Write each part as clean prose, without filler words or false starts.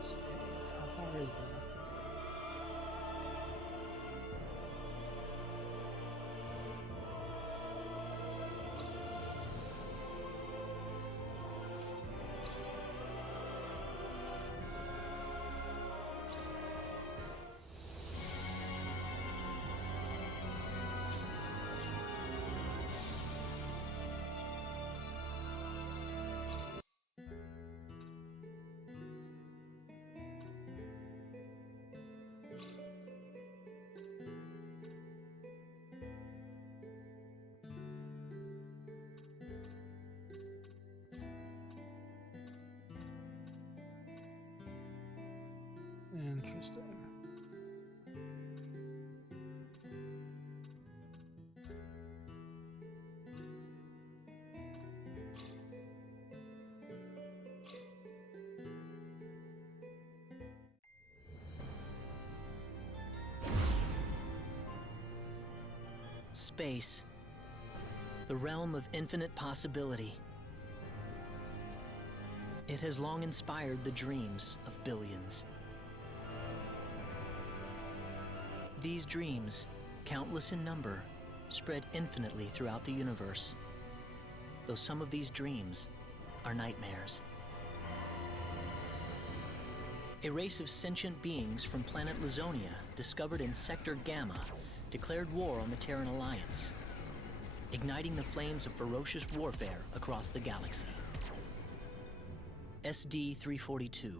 Lost Cave. How far is that? Interesting. Space, the realm of infinite possibility. It has long inspired the dreams of billions. These dreams, countless in number, spread infinitely throughout the universe, though some of these dreams are nightmares. A race of sentient beings from planet Lazonia, discovered in Sector Gamma, declared war on the Terran Alliance, igniting the flames of ferocious warfare across the galaxy. SD-342.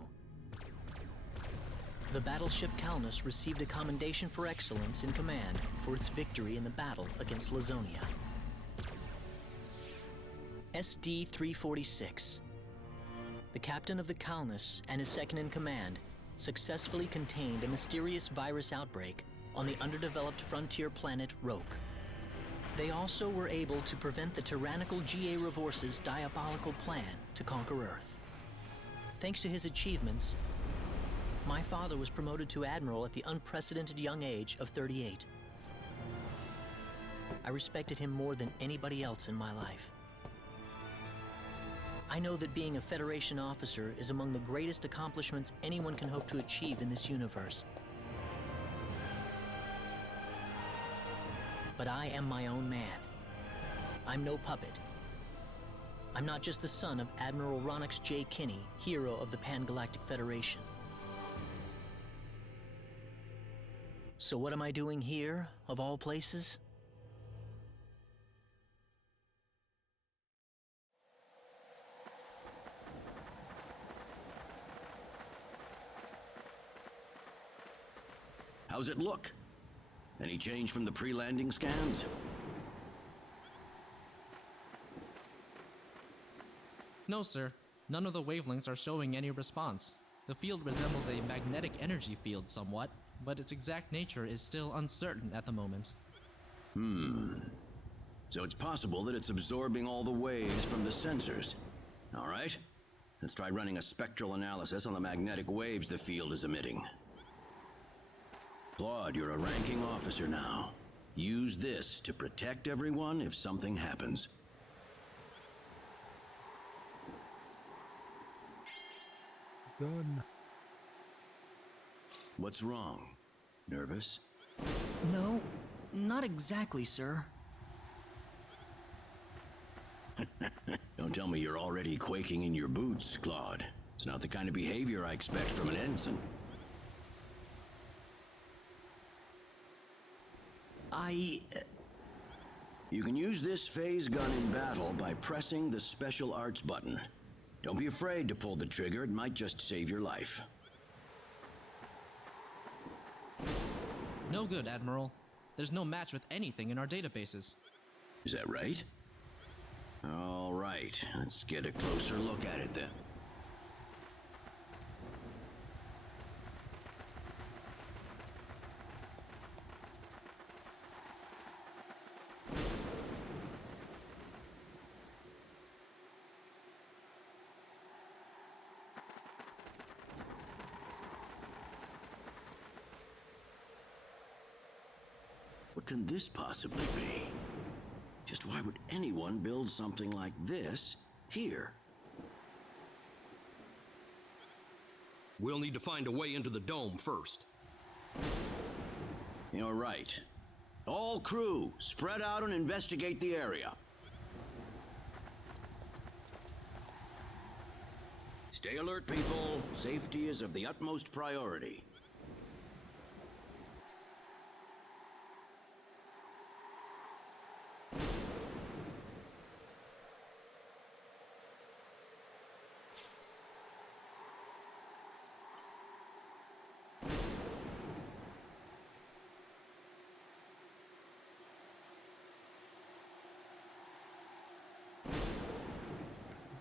The battleship Calnus received a commendation for excellence in command for its victory in the battle against Lazonia. SD-346. The captain of the Calnus and his second-in-command successfully contained a mysterious virus outbreak on the underdeveloped frontier planet Roke. They also were able to prevent the tyrannical G.A. Revorce's diabolical plan to conquer Earth. Thanks to his achievements, my father was promoted to admiral at the unprecedented young age of 38. I respected him more than anybody else in my life. I know that being a Federation officer is among the greatest accomplishments anyone can hope to achieve in this universe. But I am my own man. I'm no puppet. I'm not just the son of Admiral Ronix J. Kinney, hero of the Pan-Galactic Federation. So what am I doing here, of all places? How's it look? Any change from the pre-landing scans? No, sir. None of the wavelengths are showing any response. The field resembles a magnetic energy field somewhat, but its exact nature is still uncertain at the moment. So it's possible that it's absorbing all the waves from the sensors. All right, let's try running a spectral analysis on the magnetic waves the field is emitting. Claude, you're a ranking officer now. Use this to protect everyone if something happens. Gun. What's wrong? Nervous? No, not exactly, sir. Don't tell me you're already quaking in your boots, Claude. It's not the kind of behavior I expect from an ensign. You can use this phase gun in battle by pressing the special arts button. Don't be afraid to pull the trigger, it might just save your life. No good, Admiral. There's no match with anything in our databases. Is that right? All right, let's get a closer look at it then. What can this possibly be? Just why would anyone build something like this here? We'll need to find a way into the dome first. You're right. All crew, spread out and investigate the area. Stay alert, people. Safety is of the utmost priority.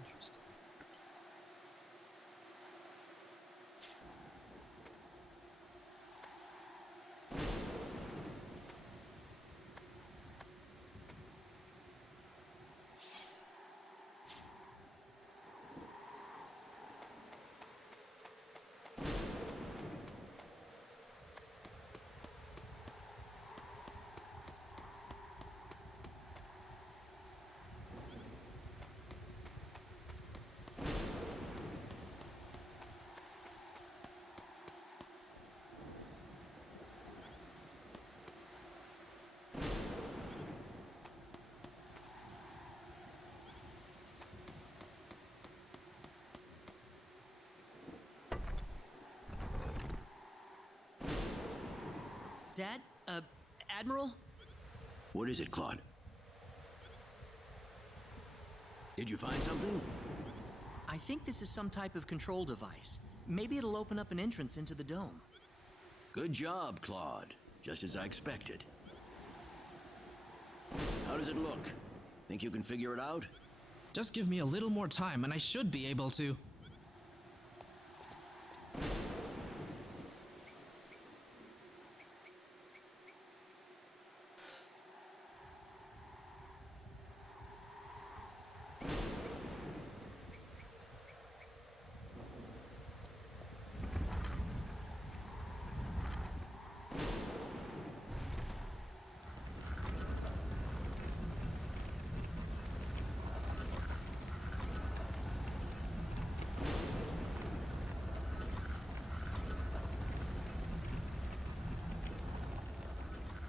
Interesting. Dad? Admiral? What is it, Claude? Did you find something? I think this is some type of control device. Maybe it'll open up an entrance into the dome. Good job, Claude. Just as I expected. How does it look? Think you can figure it out? Just give me a little more time and I should be able to.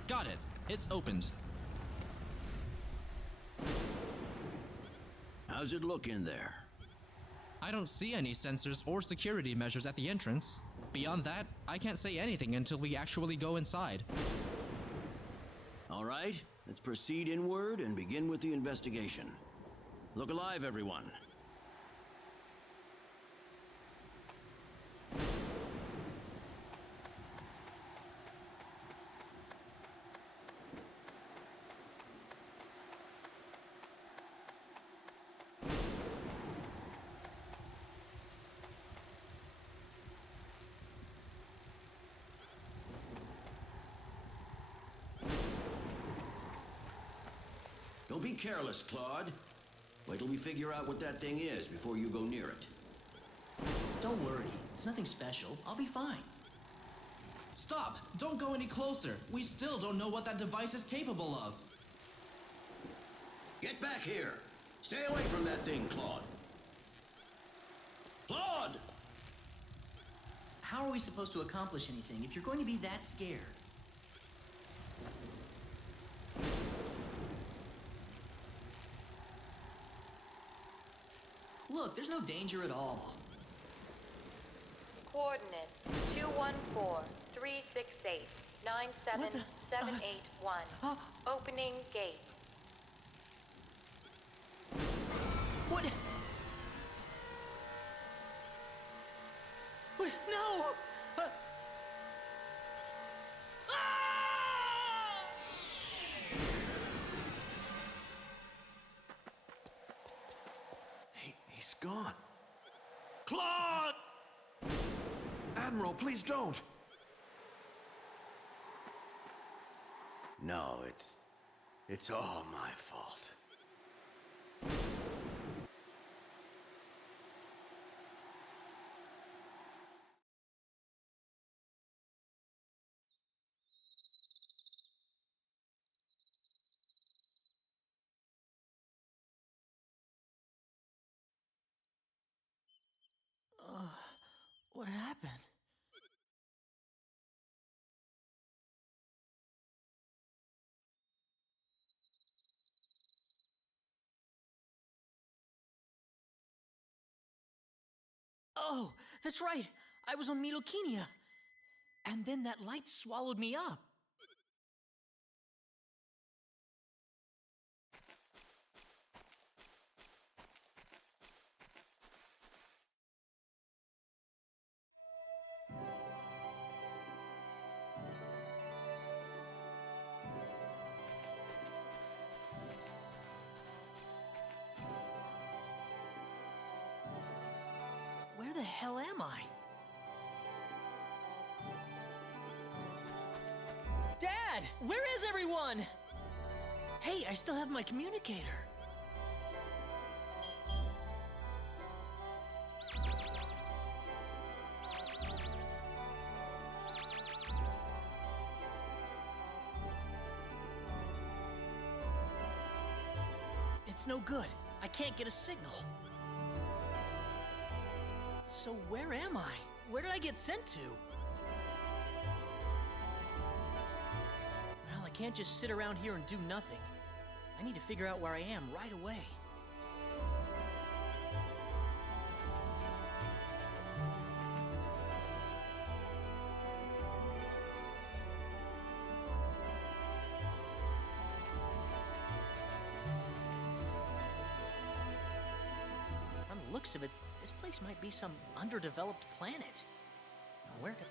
Got it. It's opened. How's it look in there? I don't see any sensors or security measures at the entrance. Beyond that, I can't say anything until we actually go inside. All right, let's proceed inward and begin with the investigation. Look alive, everyone. Don't be careless, Claude. Wait till we figure out what that thing is before you go near it. Don't worry. It's nothing special. I'll be fine. Stop! Don't go any closer. We still don't know what that device is capable of. Get back here! Stay away from that thing, Claude! Claude! How are we supposed to accomplish anything if you're going to be that scared? Look, there's no danger at all. Coordinates 214-368-97781. Opening gate. What? What? No! Ah! He's gone. Claude! Admiral, please don't. No, it's all my fault. What happened? Oh, that's right. I was on Midokiniya. And then that light swallowed me up. Where the hell am I? Dad! Where is everyone? Hey, I still have my communicator. It's no good. I can't get a signal. So where am I? Where did I get sent to? Well, I can't just sit around here and do nothing. I need to figure out where I am right away. From the looks of it, this place might be some underdeveloped planet. Where could...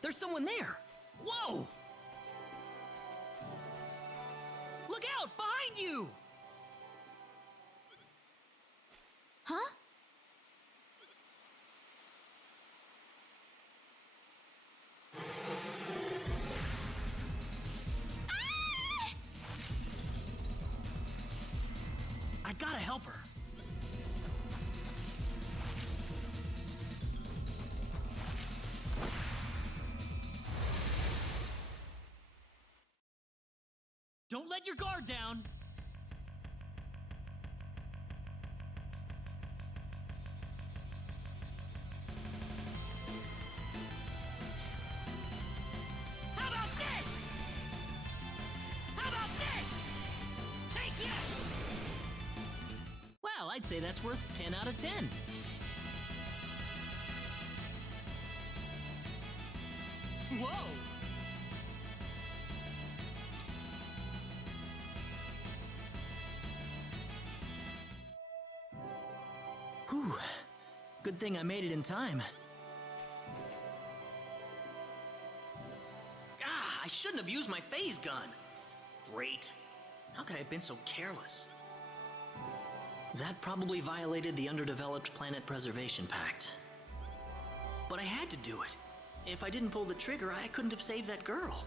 There's someone there! Whoa! Look out! Behind you! Huh? I gotta help her. Don't let your guard down. How about this? How about this? Take this! Well, I'd say that's worth 10 out of 10. Whoa! Whew. Good thing I made it in time. Ah, I shouldn't have used my phase gun. Great. How could I have been so careless? That probably violated the Underdeveloped Planet Preservation Pact. But I had to do it. If I didn't pull the trigger, I couldn't have saved that girl.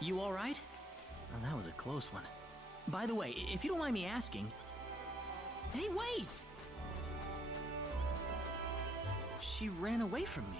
You all right? Well, that was a close one. By the way, if you don't mind me asking... Hey, wait! She ran away from me.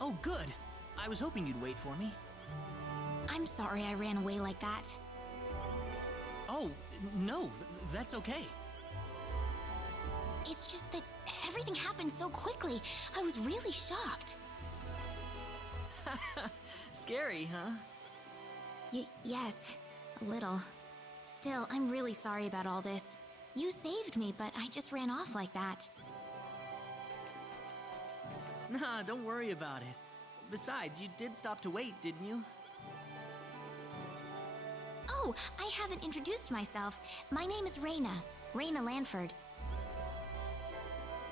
Oh, good. I was hoping you'd wait for me. I'm sorry I ran away like that. Oh, no, that's okay. It's just that everything happened so quickly. I was really shocked. Scary, huh? Yes, a little. Still, I'm really sorry about all this. You saved me, but I just ran off like that. Nah, don't worry about it. Besides, you did stop to wait, didn't you? Oh, I haven't introduced myself. My name is Raina. Raina Lanford.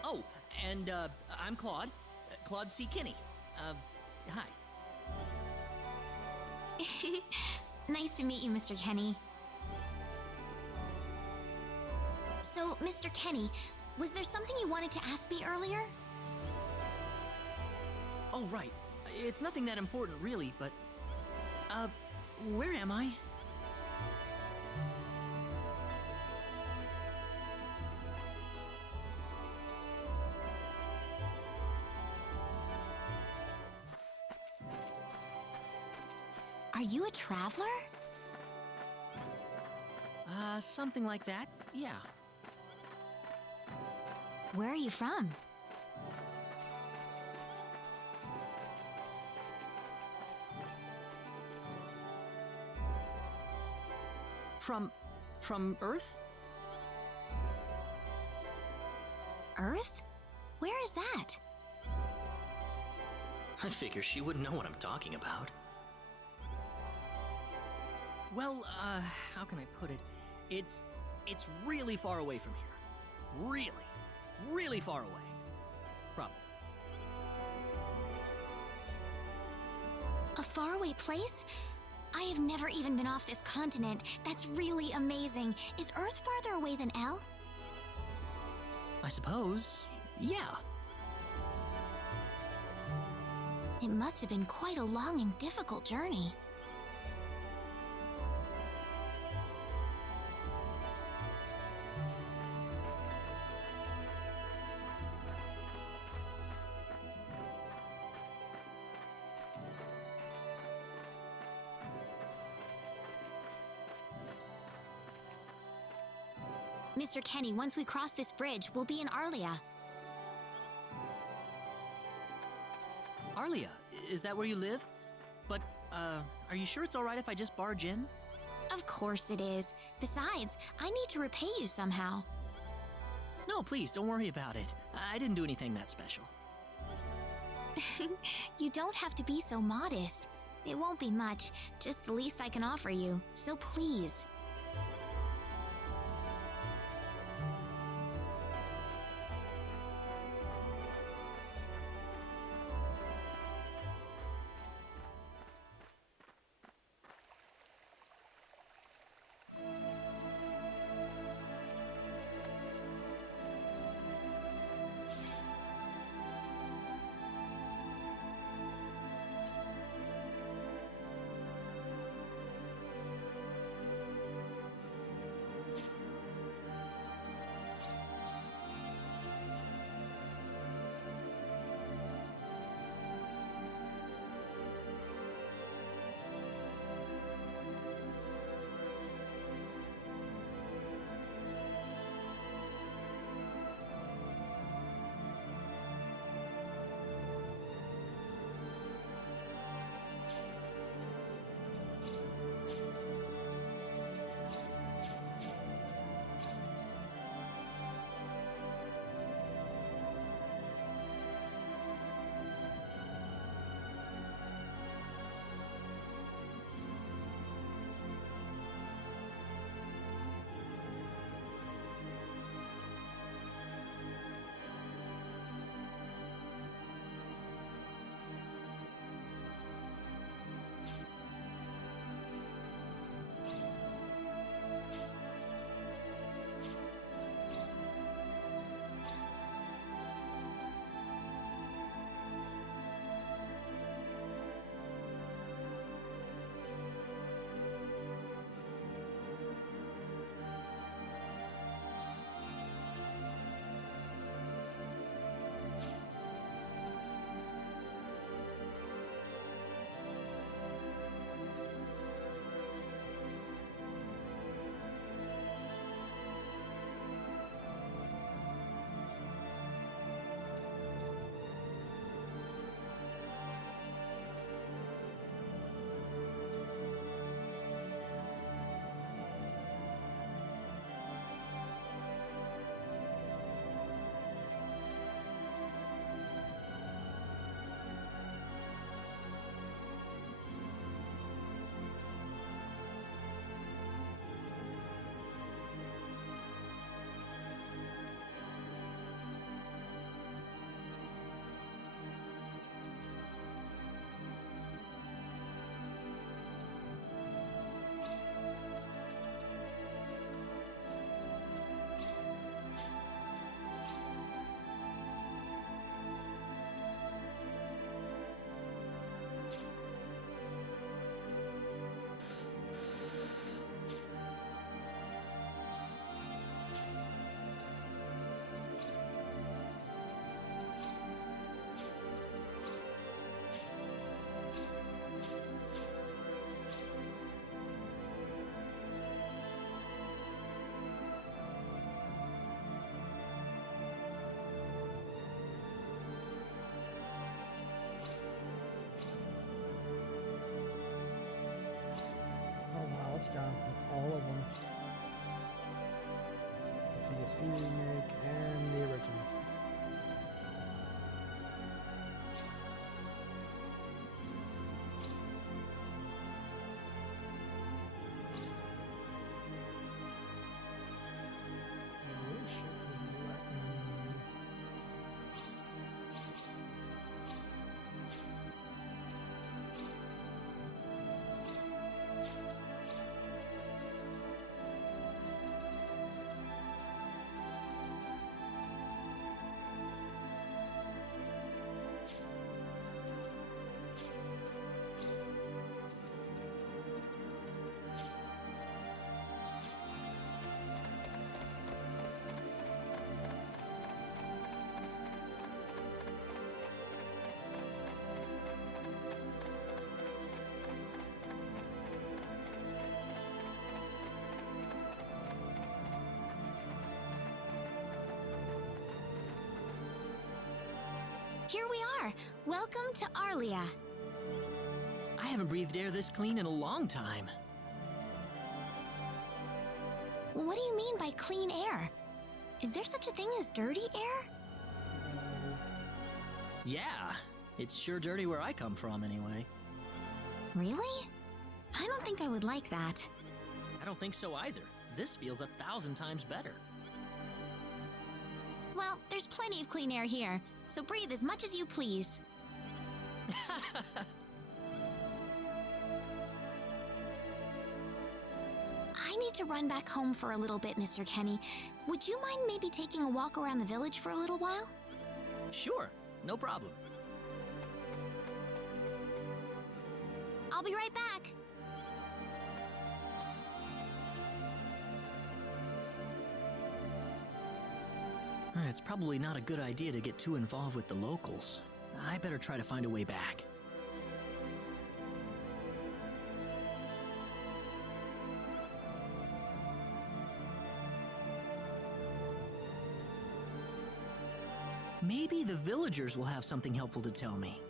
Oh, and, I'm Claude. Claude C. Kinney. Hi. Nice to meet you, Mr. Kenny. So, Mr. Kenny, was there something you wanted to ask me earlier? Oh, right. It's nothing that important, really, but... where am I? Are you a traveler? Something like that, yeah. Where are you from? From Earth? Earth? Where is that? I figure she wouldn't know what I'm talking about. Well, how can I put it? It's really far away from here. Really, really far away. Probably. A faraway place? I have never even been off this continent. That's really amazing. Is Earth farther away than L? I suppose, yeah. It must have been quite a long and difficult journey. Mr. Kenny, once we cross this bridge, we'll be in Arlia. Arlia, is that where you live? But, are you sure it's alright if I just barge in? Of course it is. Besides, I need to repay you somehow. No, please, don't worry about it. I didn't do anything that special. You don't have to be so modest. It won't be much, just the least I can offer you, so please. It's got all of them. The PSP remake and the original. And it should let me. Here we are. Welcome to Arlia. I haven't breathed air this clean in a long time. What do you mean by clean air? Is there such a thing as dirty air? Yeah, it's sure dirty where I come from anyway. Really? I don't think I would like that. I don't think so either. This feels 1,000 times better. Well, there's plenty of clean air here, so breathe as much as you please. I need to run back home for a little bit, Mr. Kenny. Would you mind maybe taking a walk around the village for a little while? Sure, no problem. I'll be right back. It's probably not a good idea to get too involved with the locals. I better try to find a way back. Maybe the villagers will have something helpful to tell me.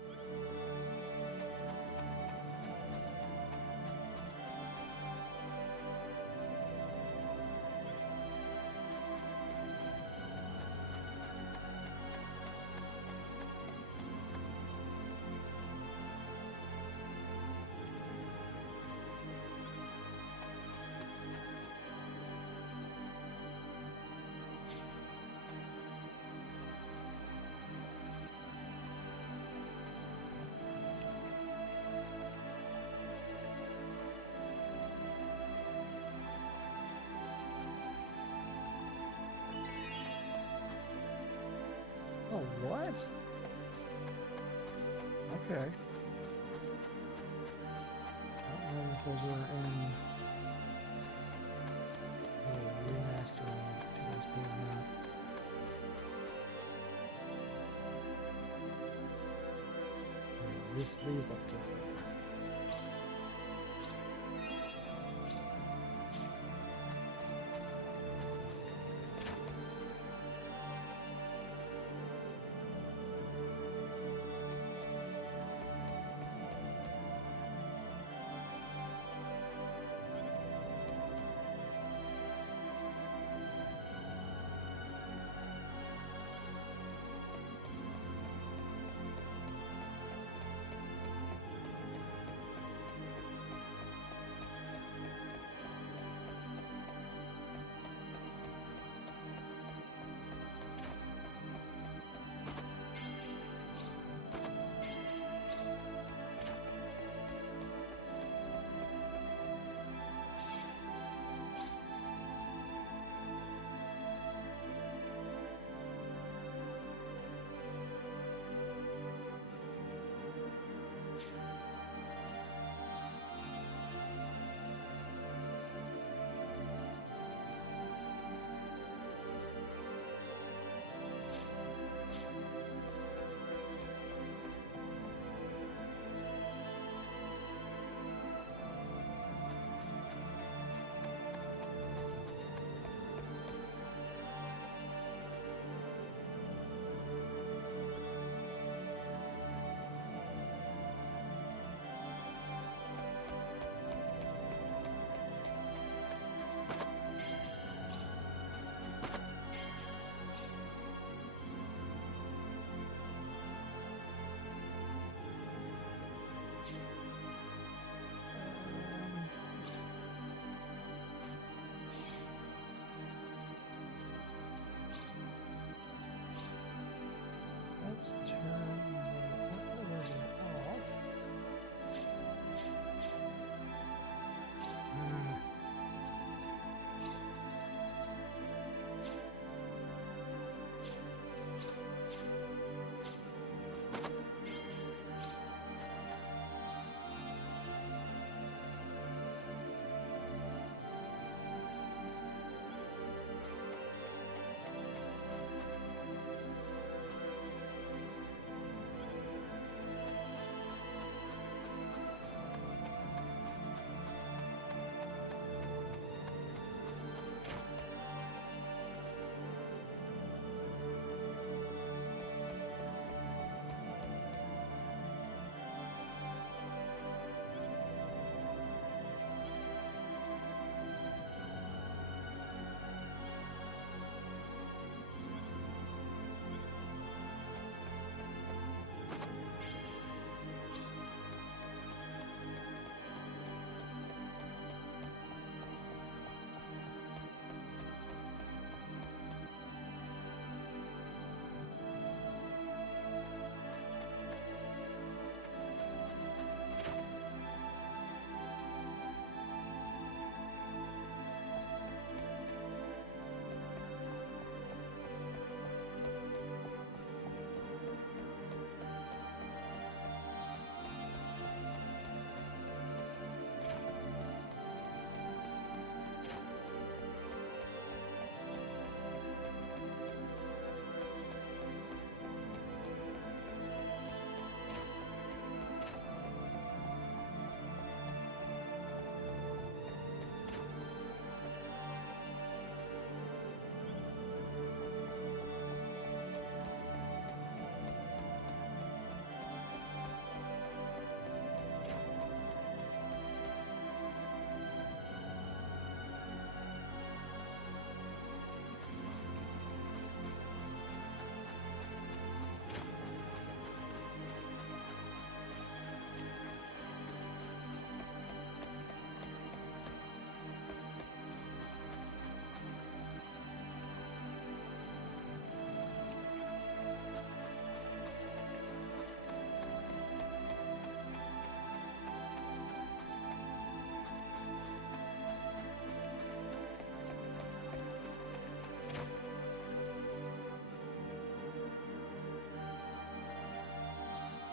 Oh, what? Okay. I don't know if those were in the remaster on PSP or not. These look different.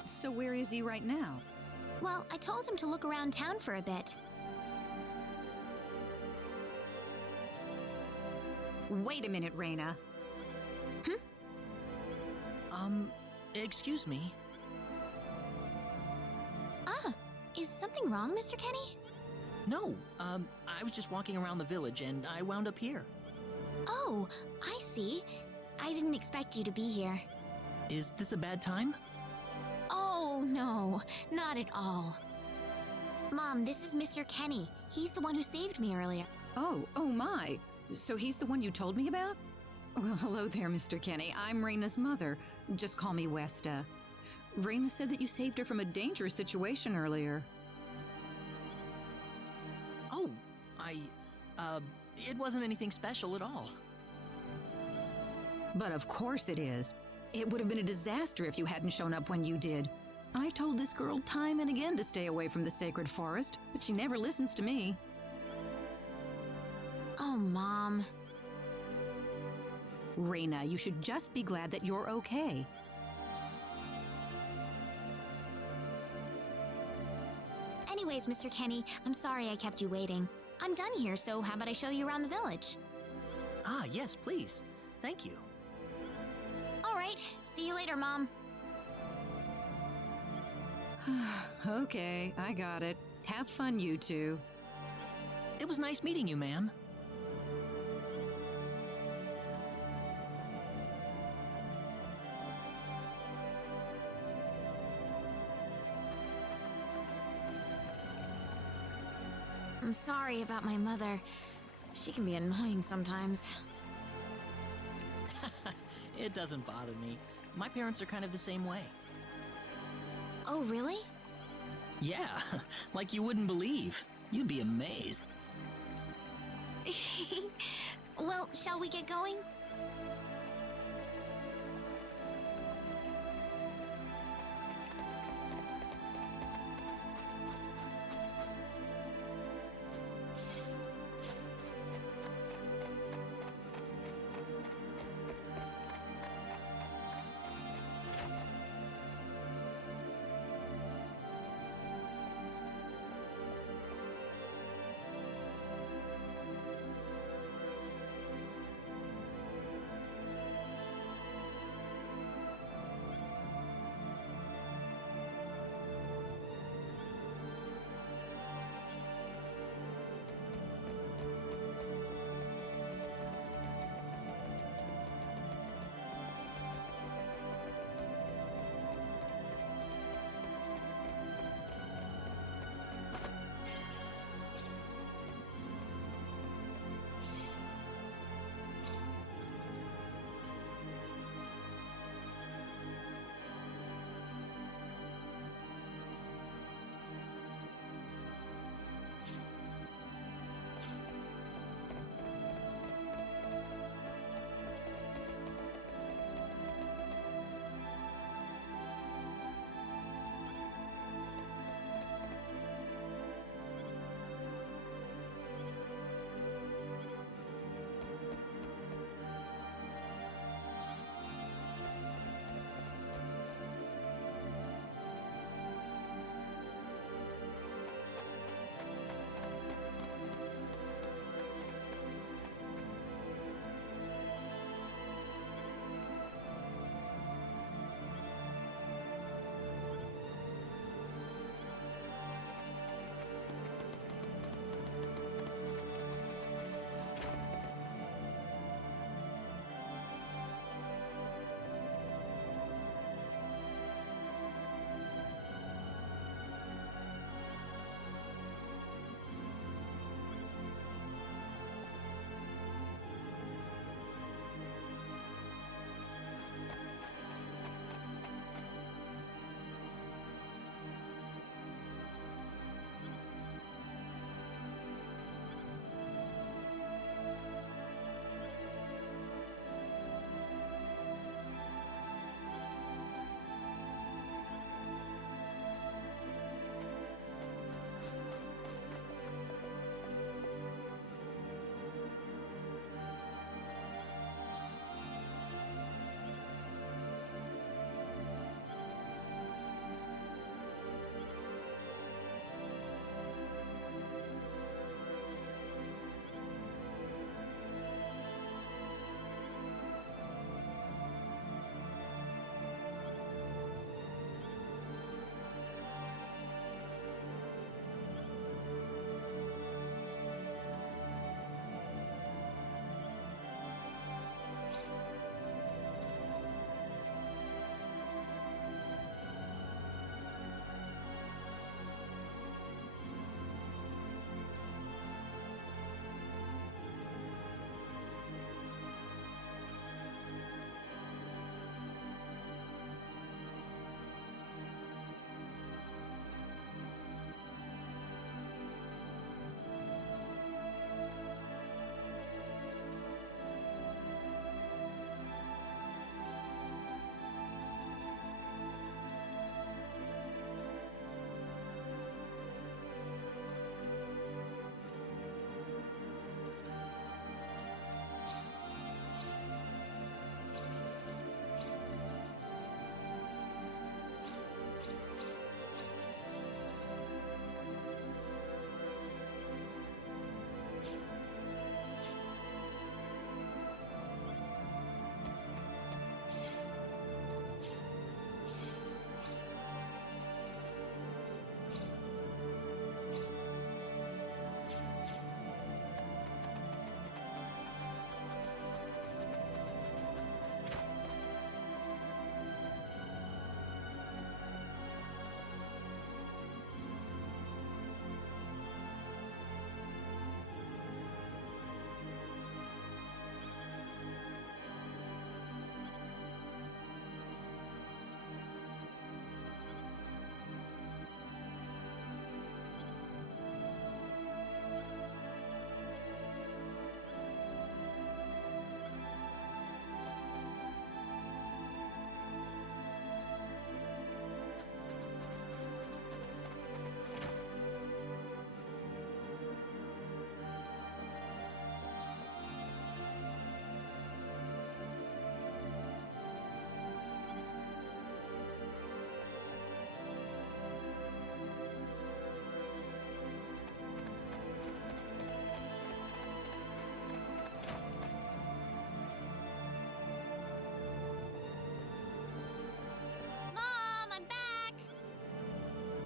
So where is he right now? Well, I told him to look around town for a bit. Wait a minute, Raina. Excuse me. Ah, is something wrong, Mr. Kenny? No, I was just walking around the village and I wound up here. Oh, I see. I didn't expect you to be here. Is this a bad time? Oh, no, not at all. Mom, this is Mr. Kenny. He's the one who saved me earlier. Oh my. So he's the one you told me about? Well, hello there, Mr. Kenny. I'm Raina's mother. Just call me Westa. Raina said that you saved her from a dangerous situation earlier. Oh, it wasn't anything special at all. But of course it is. It would have been a disaster if you hadn't shown up when you did. I told this girl time and again to stay away from the sacred forest, but she never listens to me. Oh, Mom. Raina, you should just be glad that you're okay. Anyways, Mr. Kenny, I'm sorry I kept you waiting. I'm done here, so how about I show you around the village? Ah, yes, please. Thank you. All right, see you later, Mom. Okay, I got it. Have fun, you two. It was nice meeting you, ma'am. I'm sorry about my mother. She can be annoying sometimes. It doesn't bother me. My parents are kind of the same way. Oh, really? Yeah, like you wouldn't believe. You'd be amazed. Well, shall we get going?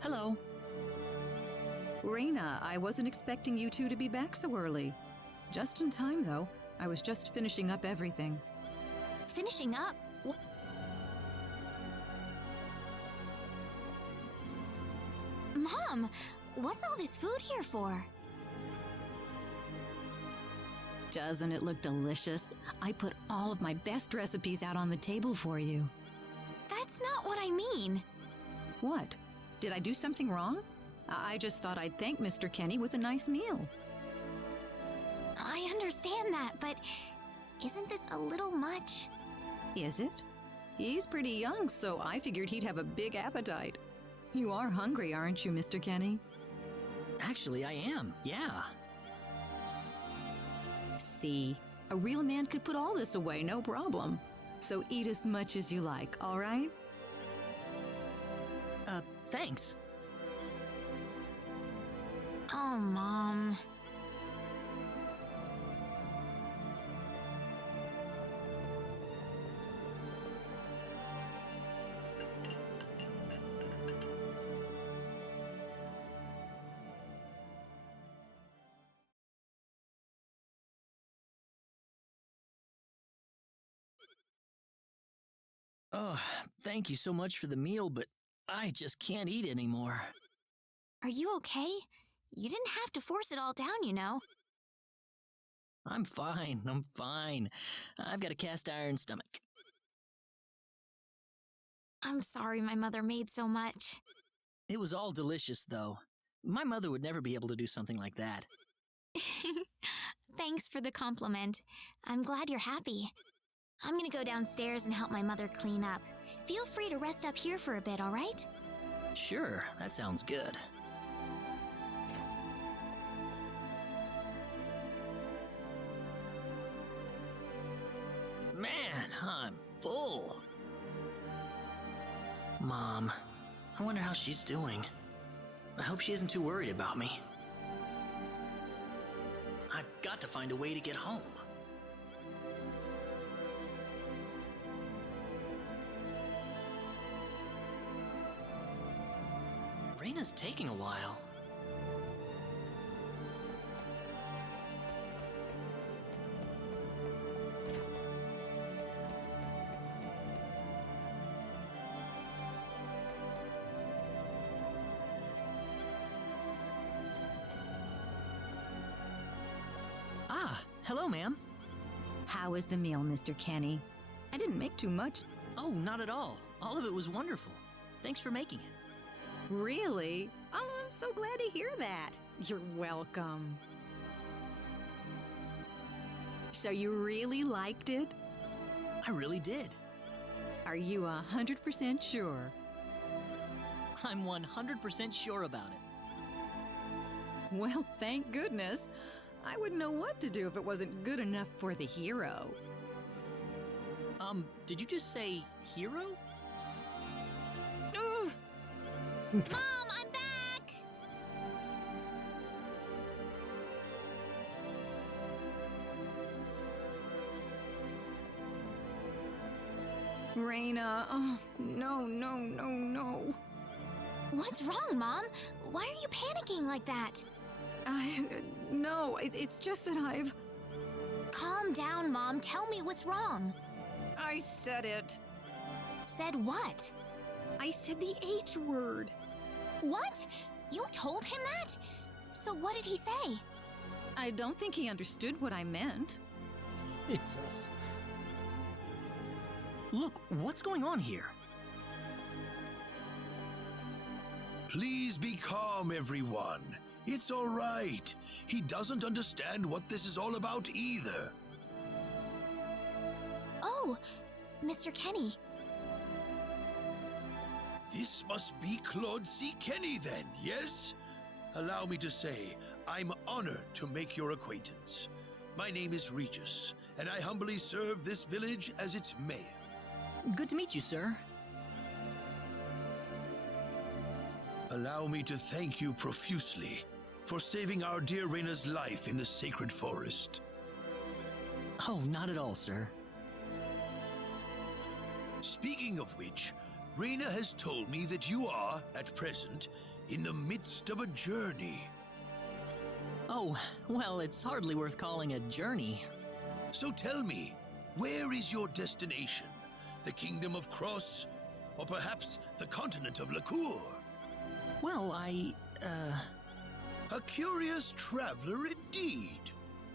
Hello. Reyna, I wasn't expecting you two to be back so early. Just in time, though. I was just finishing up everything. Finishing up? Mom, what's all this food here for? Doesn't it look delicious? I put all of my best recipes out on the table for you. That's not what I mean. What? Did I do something wrong? I just thought I'd thank Mr. Kenny with a nice meal. I understand that, but isn't this a little much? Is it? He's pretty young, so I figured he'd have a big appetite. You are hungry, aren't you, Mr. Kenny? Actually, I am, yeah. See, a real man could put all this away, no problem. So eat as much as you like, all right? Thanks. Oh, Mom. Oh, thank you so much for the meal, but I just can't eat anymore. Are you okay? You didn't have to force it all down, you know. I'm fine, I'm fine. I've got a cast iron stomach. I'm sorry my mother made so much. It was all delicious, though. My mother would never be able to do something like that. Thanks for the compliment. I'm glad you're happy. I'm gonna go downstairs and help my mother clean up. Feel free to rest up here for a bit, all right? Sure, that sounds good. Man, I'm full. Mom, I wonder how she's doing. I hope she isn't too worried about me. I've got to find a way to get home. Reyna's taking a while. Ah, hello, ma'am. How was the meal, Mr. Kenny? I didn't make too much. Oh, not at all. All of it was wonderful. Thanks for making it. Really? Oh, I'm so glad to hear that. You're welcome. So you really liked it? I really did. Are you 100% sure? I'm 100% sure about it. Well, thank goodness. I wouldn't know what to do if it wasn't good enough for the hero. Did you just say hero? Ugh. Mom, I'm back! Reyna, oh, no. What's wrong, Mom? Why are you panicking like that? No, it's just that I've... Calm down, Mom. Tell me what's wrong. I said it. Said what? I said the H word. What? You told him that? So what did he say? I don't think he understood what I meant. Jesus. Look, what's going on here? Please be calm, everyone. It's all right. He doesn't understand what this is all about either. Oh, Mr. Kenny. This must be Claude C. Kenny then, yes? Allow me to say, I'm honored to make your acquaintance. My name is Regis, and I humbly serve this village as its mayor. Good to meet you, sir. Allow me to thank you profusely for saving our dear Reyna's life in the sacred forest. Oh, not at all, sir. Speaking of which, Reyna has told me that you are, at present, in the midst of a journey. Oh, well, it's hardly worth calling a journey. So tell me, where is your destination? The Kingdom of Cross? Or perhaps the continent of Lacour? Well, A curious traveler indeed.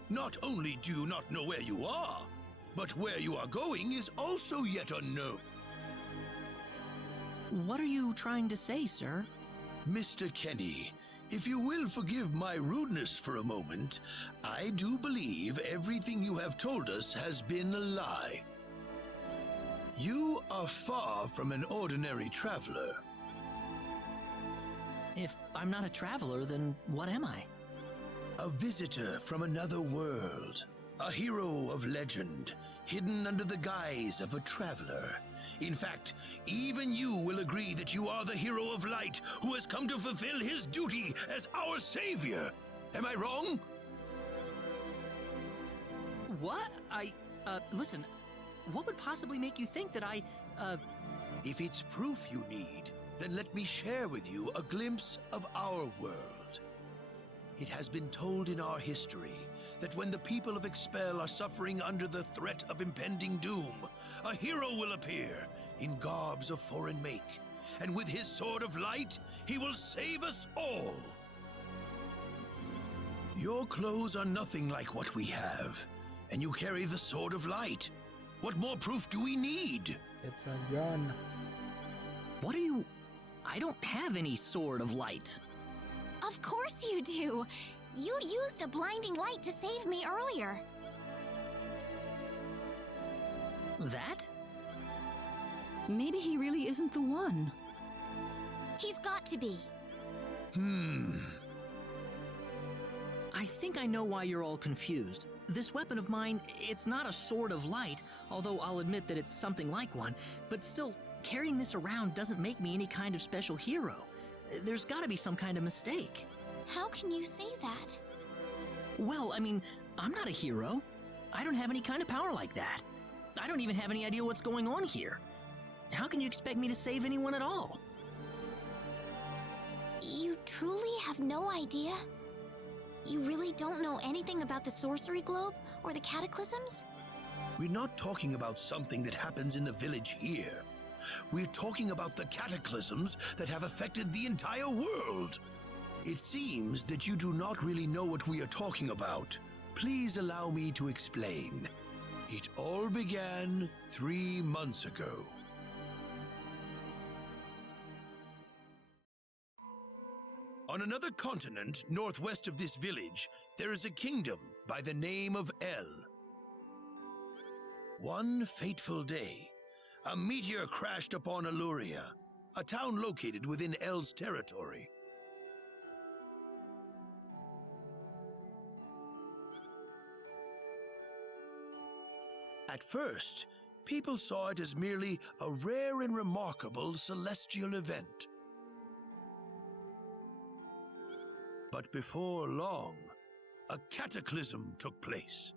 Not only do you not know where you are, but where you are going is also yet unknown. What are you trying to say, sir? Mr. Kenny, if you will forgive my rudeness for a moment, I do believe everything you have told us has been a lie. You are far from an ordinary traveler. If I'm not a traveler, then what am I? A visitor from another world. A hero of legend, hidden under the guise of a traveler. In fact, even you will agree that you are the hero of light who has come to fulfill his duty as our savior. Am I wrong? What? Listen, what would possibly make you think that If it's proof you need, then let me share with you a glimpse of our world. It has been told in our history that when the people of Expel are suffering under the threat of impending doom, a hero will appear in garbs of foreign make, and with his sword of light, he will save us all. Your clothes are nothing like what we have, and you carry the sword of light. What more proof do we need? It's a gun. what are you... I don't have any sword of light. Of course you do! You used a blinding light to save me earlier. That? Maybe he really isn't the one. He's got to be. I think I know why you're all confused. This weapon of mine, it's not a sword of light, although I'll admit that it's something like one, but still, carrying this around doesn't make me any kind of special hero. There's gotta be some kind of mistake. How can you say that? Well, I mean, I'm not a hero. I don't have any kind of power like that. I don't even have any idea what's going on here. How can you expect me to save anyone at all? You truly have no idea? You really don't know anything about the sorcery globe or the cataclysms? We're not talking about something that happens in the village here. We're talking about the cataclysms that have affected the entire world. It seems that you do not really know what we are talking about. Please allow me to explain. It all began 3 months ago. On another continent, northwest of this village, there is a kingdom by the name of El. One fateful day, a meteor crashed upon Aluria, a town located within El's territory. At first, people saw it as merely a rare and remarkable celestial event. But before long, a cataclysm took place.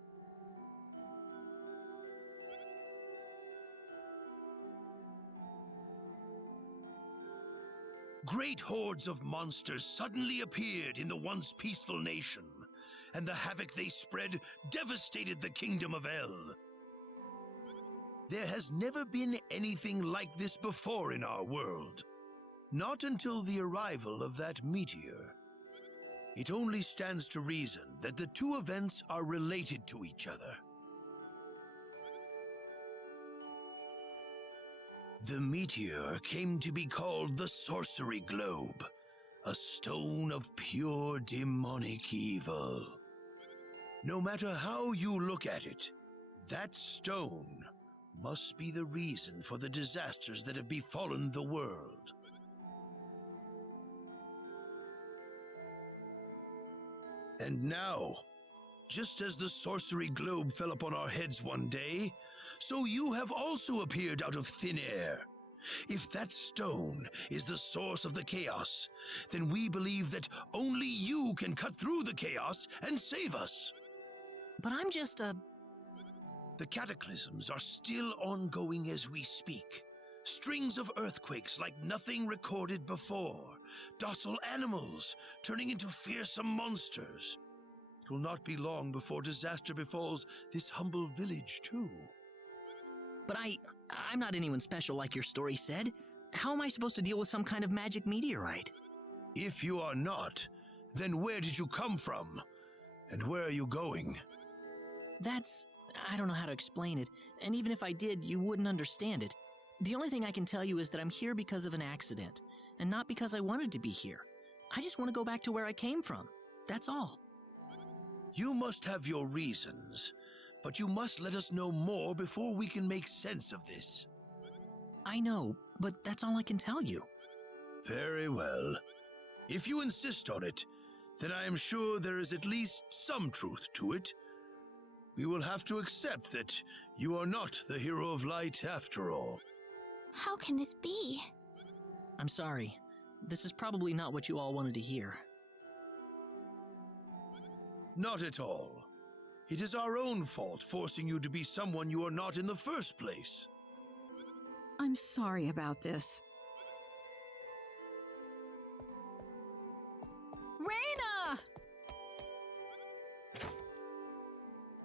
Great hordes of monsters suddenly appeared in the once peaceful nation, and the havoc they spread devastated the kingdom of El. There has never been anything like this before in our world. Not until the arrival of that meteor. It only stands to reason that the two events are related to each other. The meteor came to be called the Sorcery Globe, a stone of pure demonic evil. No matter how you look at it, that stone must be the reason for the disasters that have befallen the world. And now, just as the sorcery globe fell upon our heads one day, so you have also appeared out of thin air. If that stone is the source of the chaos, then we believe that only you can cut through the chaos and save us. But I'm just The cataclysms are still ongoing as we speak, Strings of earthquakes like nothing recorded before. Docile animals turning into fearsome monsters. It will not be long before disaster befalls this humble village, too. But I'm not anyone special like your story said. How am I supposed to deal with some kind of magic meteorite? If you are not, then where did you come from? And where are you going? I don't know how to explain it, and even if I did, you wouldn't understand it. The only thing I can tell you is that I'm here because of an accident, and not because I wanted to be here. I just want to go back to where I came from. That's all. You must have your reasons, but you must let us know more before we can make sense of this. I know, but that's all I can tell you. Very well. If you insist on it, then I am sure there is at least some truth to it. We will have to accept that you are not the hero of light after all. How can this be? I'm sorry. This is probably not what you all wanted to hear. Not at all. It is our own fault forcing you to be someone you are not in the first place. I'm sorry about this. Reina!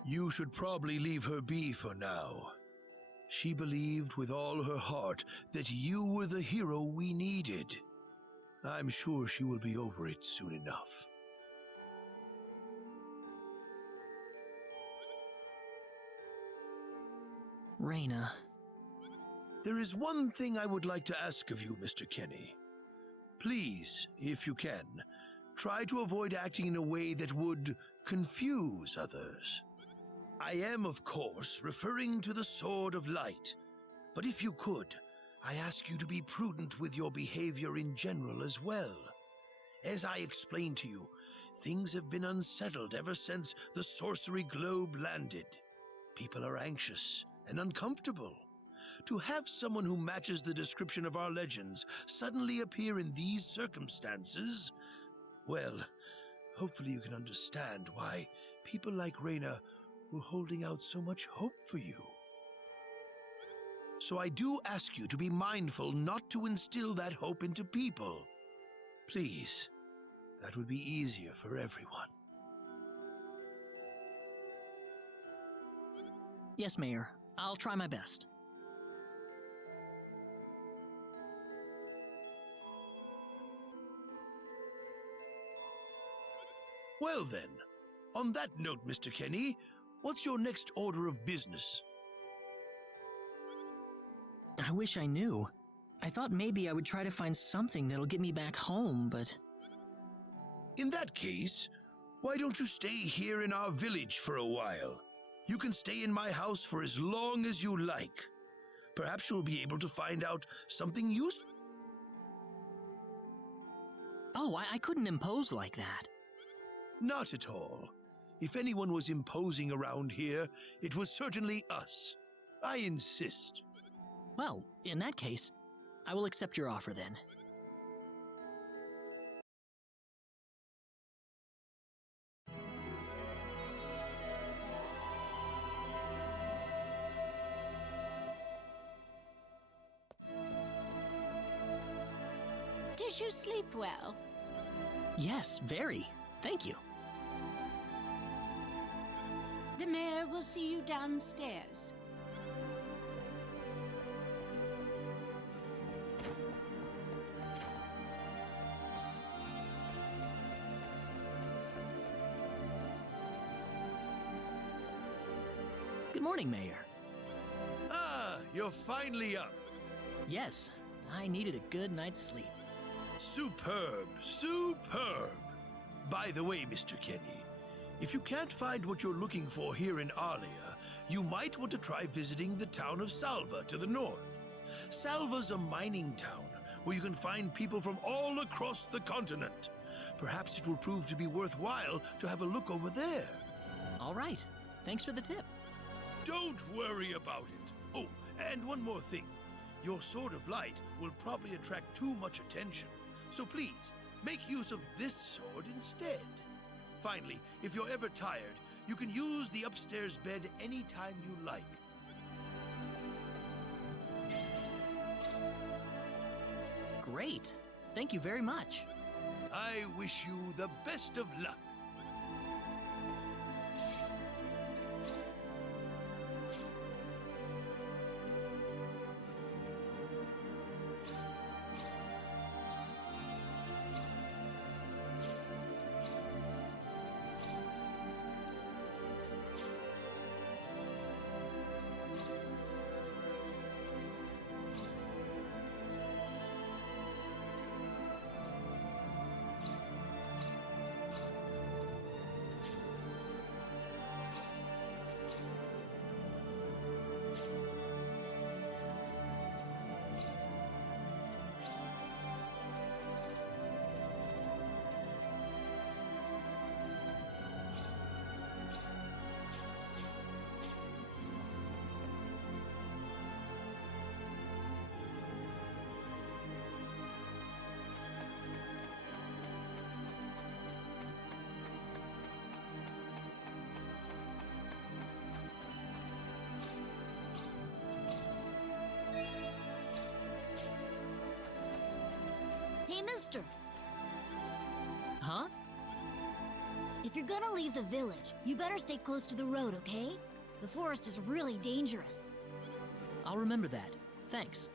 You should probably leave her be for now. She believed with all her heart that you were the hero we needed. I'm sure she will be over it soon enough. Reina. There is one thing I would like to ask of you, Mr. Kenny. Please, if you can, try to avoid acting in a way that would confuse others. I am, of course, referring to the Sword of Light, but if you could, I ask you to be prudent with your behavior in general as well. As I explained to you, things have been unsettled ever since the Sorcery Globe landed. People are anxious and uncomfortable. To have someone who matches the description of our legends suddenly appear in these circumstances, well, hopefully you can understand why people like Reina were holding out so much hope for you. So I do ask you to be mindful not to instill that hope into people. Please, that would be easier for everyone. Yes, Mayor. I'll try my best. Well then, on that note, Mr. Kenny, what's your next order of business? I wish I knew. I thought maybe I would try to find something that'll get me back home, but... In that case, why don't you stay here in our village for a while? You can stay in my house for as long as you like. Perhaps you'll be able to find out something useful. Oh, I couldn't impose like that. Not at all. If anyone was imposing around here, it was certainly us. I insist. Well, in that case, I will accept your offer then. Did you sleep well? Yes, very. Thank you. The mayor will see you downstairs. Good morning, Mayor. Ah, you're finally up. Yes, I needed a good night's sleep. Superb, superb. By the way, Mr. Kenny, if you can't find what you're looking for here in Arlia, you might want to try visiting the town of Salva to the north. Salva's a mining town where you can find people from all across the continent. Perhaps it will prove to be worthwhile to have a look over there. All right. Thanks for the tip. Don't worry about it. Oh, and one more thing. Your Sword of Light will probably attract too much attention. So please, make use of this sword instead. Finally, if you're ever tired, you can use the upstairs bed anytime you like. Great. Thank you very much. I wish you the best of luck. Hey, mister, Huh? if you're gonna leave the village, you better stay close to the road, okay? The forest is really dangerous. I'll remember that. Thanks.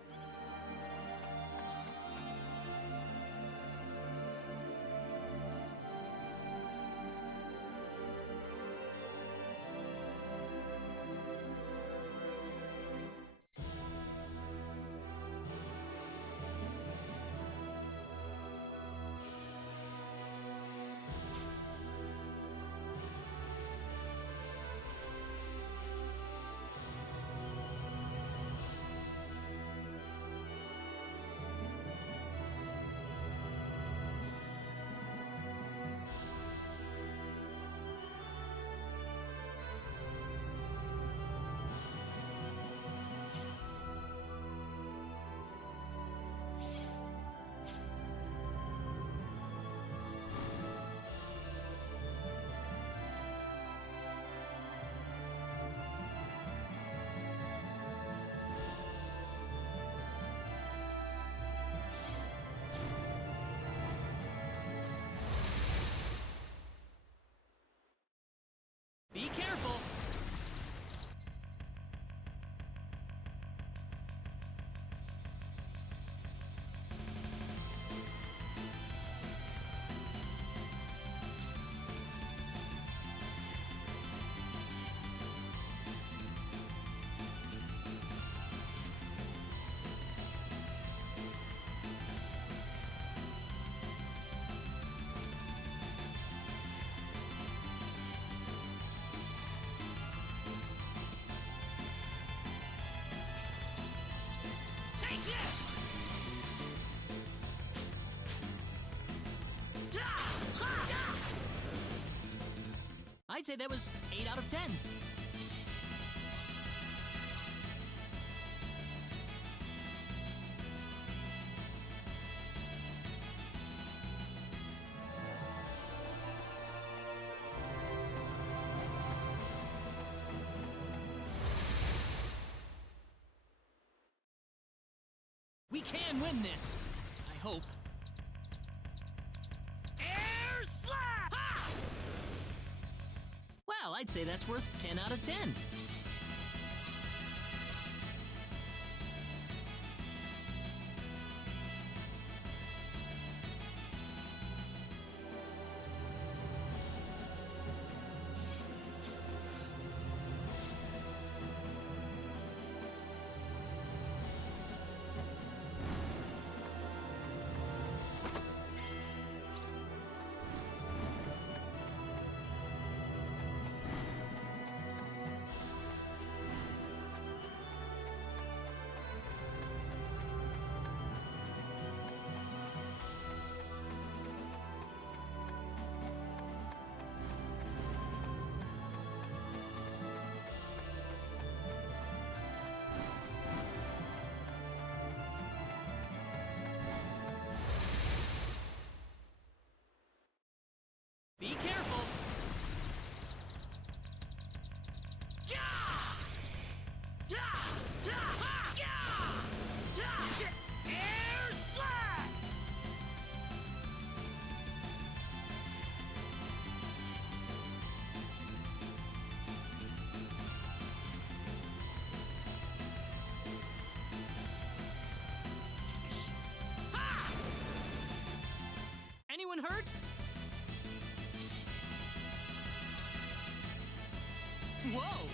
Be careful! Take this! I'd say that was 8 out of 10. We can win this. I hope. Air slap! Ha! Well, I'd say that's worth 10 out of 10. anyone hurt? Whoa!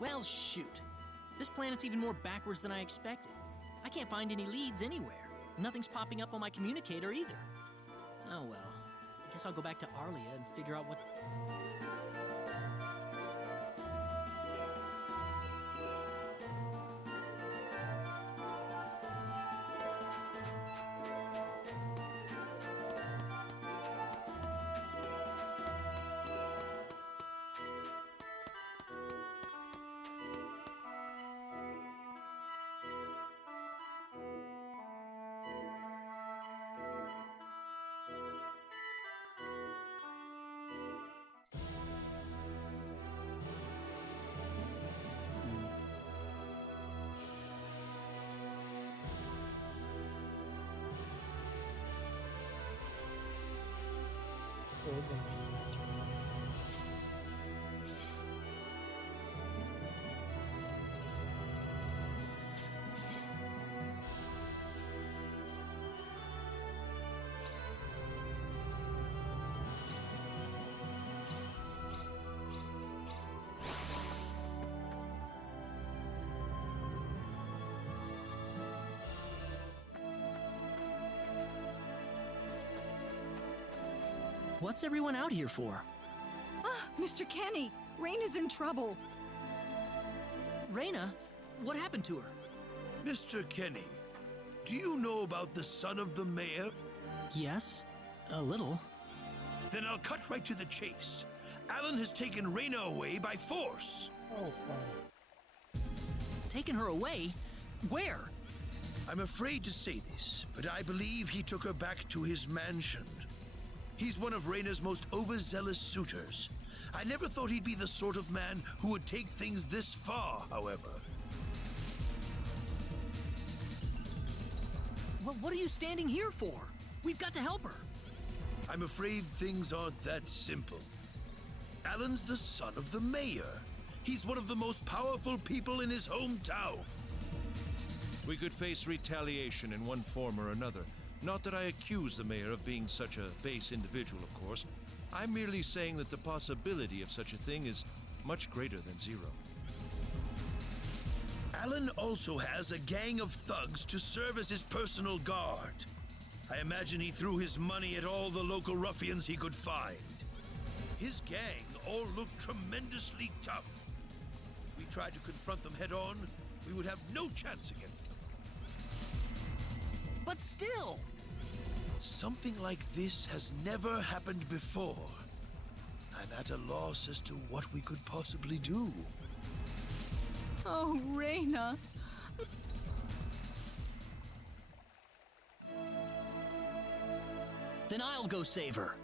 Well, shoot. This planet's even more backwards than I expected. I can't find any leads anywhere. Nothing's popping up on my communicator either. Oh well. Guess I'll go back to Arlia and figure out what... What's everyone out here for? Ah, Mr. Kenny, Rain is in trouble. Reyna? What happened to her? Mr. Kenny, do you know about the son of the mayor? Yes, a little. Then I'll cut right to the chase. Alan has taken Reyna away by force. Oh, fun. Taken her away? Where? I'm afraid to say this, but I believe he took her back to his mansion. He's one of Reyna's most overzealous suitors. I never thought he'd be the sort of man who would take things this far, however. Well, what are you standing here for? We've got to help her. I'm afraid things aren't that simple. Alan's the son of the mayor. He's one of the most powerful people in his hometown. We could face retaliation in one form or another. Not that I accuse the mayor of being such a base individual, of course. I'm merely saying that the possibility of such a thing is much greater than zero. Alan also has a gang of thugs to serve as his personal guard. I imagine he threw his money at all the local ruffians he could find. His gang all look tremendously tough. If we tried to confront them head on, we would have no chance against them. But still! Something like this has never happened before. I'm at a loss as to what we could possibly do. Oh, Reyna. Then I'll go save her.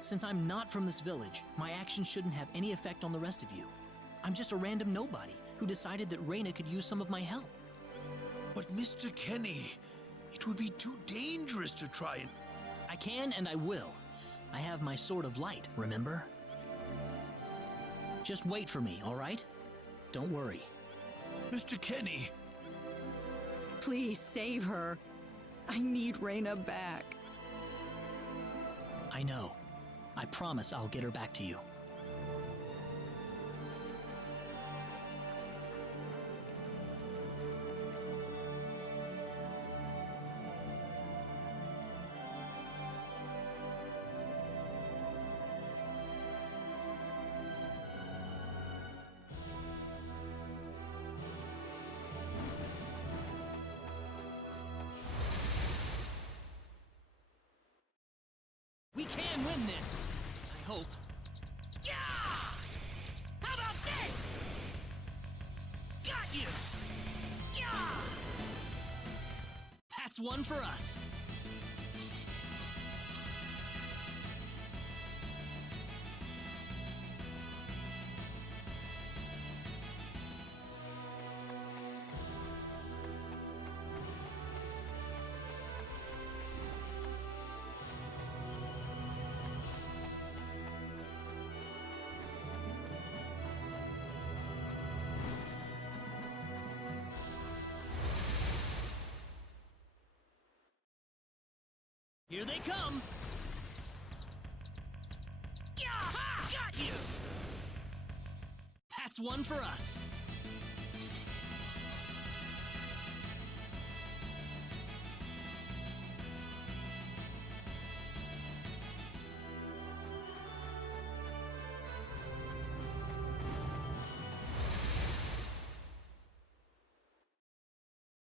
Since I'm not from this village, my actions shouldn't have any effect on the rest of you. I'm just a random nobody who decided that Reyna could use some of my help. But Mr. Kenny, it would be too dangerous to try and... I can and I will. I have my sword of light, remember? Just wait for me, all right? Don't worry. Mr. Kenny! Please save her. I need Reyna back. I know. I promise I'll get her back to you. We can win this! I hope. Yeah! How about this? Got you! Yeah! That's one for us. Here they come! That's one for us.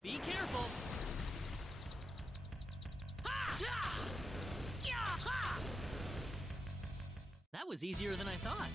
Be careful! Ha! Yeah! Yeah! Ha! That was easier than I thought.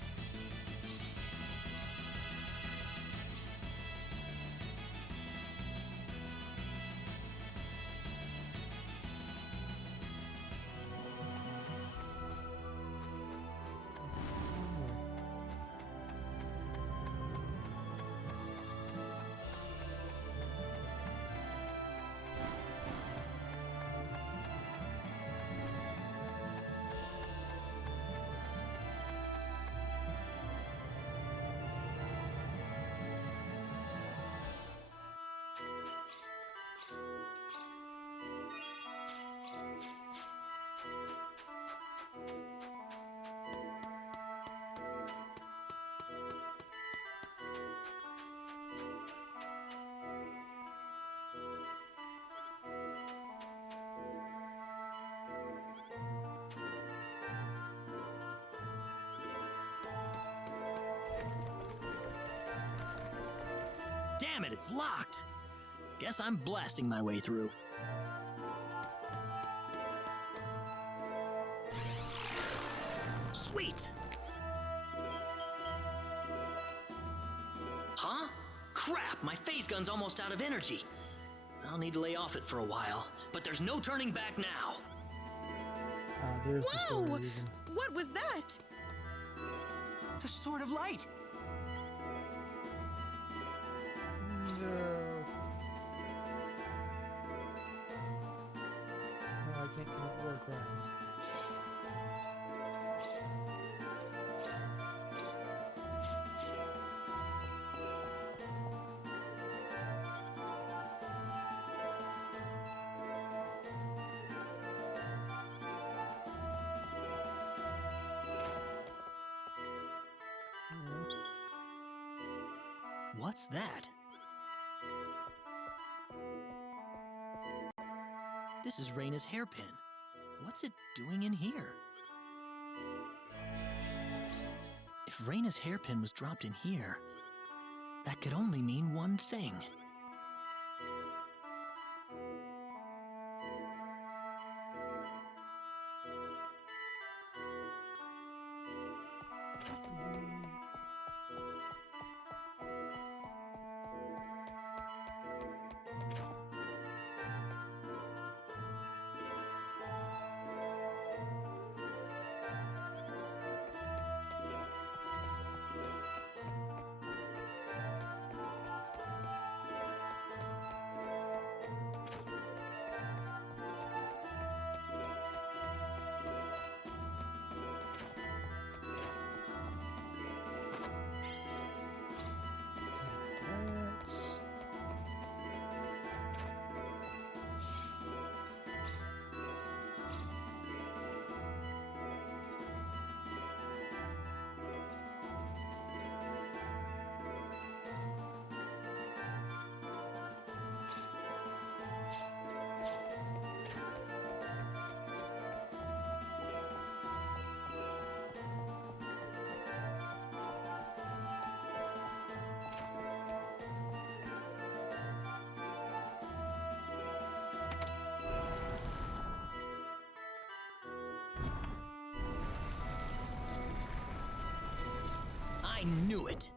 Damn it, it's locked. Guess I'm blasting my way through. Sweet! Huh? Crap, my phase gun's almost out of energy. I'll need to lay off it for a while, but there's no turning back now. There's the story Whoa! reason. What was that? The Sword of Light! No. No, I can't commit war crimes. What's that? This is Reyna's hairpin. What's it doing in here? If Reyna's hairpin was dropped in here, that could only mean one thing. I knew it!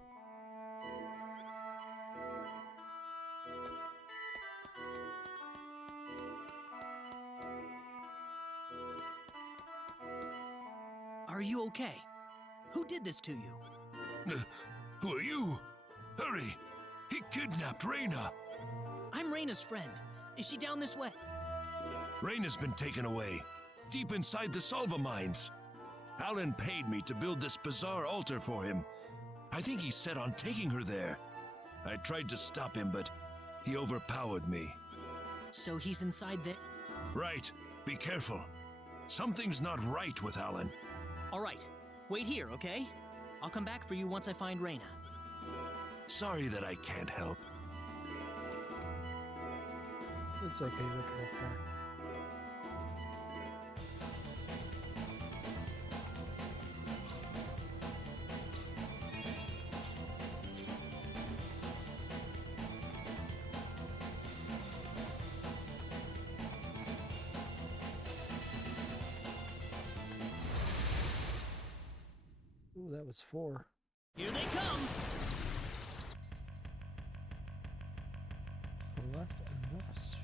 Are you okay? Who did this to you? Who are you? Hurry! He kidnapped Reyna! I'm Reyna's friend. Is she down this way? Reyna's been taken away, deep inside the Salva mines. Alan paid me to build this bizarre altar for him. I think he's set on taking her there. I tried to stop him, but he overpowered me. So he's inside there? Right. Be careful. Something's not right with Alan. All right. Wait here, okay? I'll come back for you once I find Reyna. Sorry that I can't help. It's okay, Richard. Ooh, that was 4. Here they come! Left and left.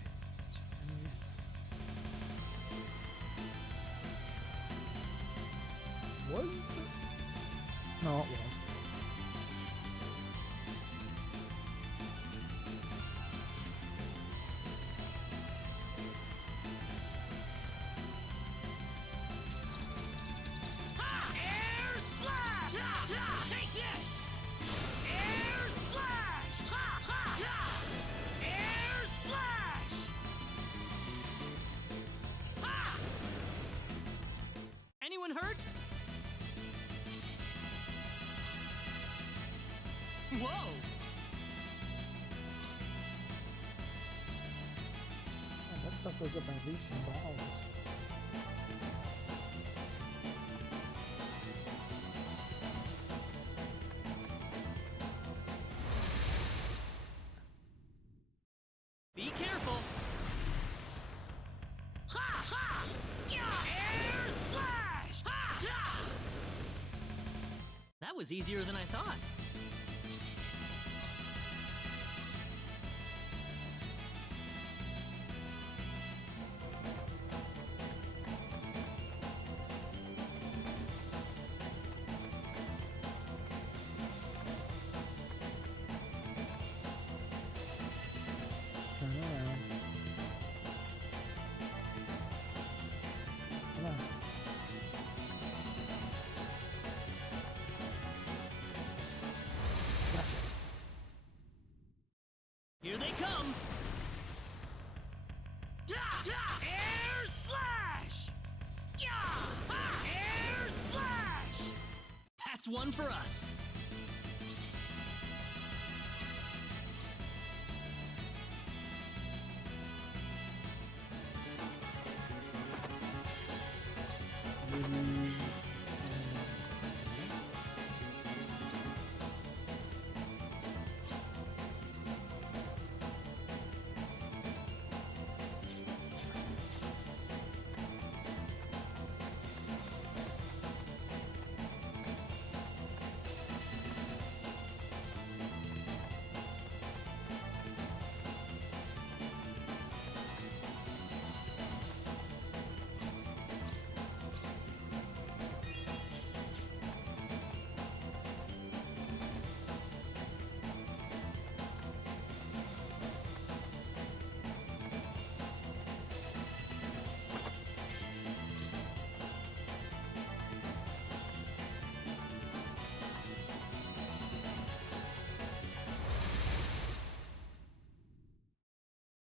Was it? No, it was. Air slash! Take this! Air slash! Air slash! Anyone hurt? Whoa! Man, that stuff goes up by leaps and bounds. Be careful! Air slash! That was easier than I thought. Turn around. Come on. Gotcha. Here they come! Air slash! Air slash! That's one for us!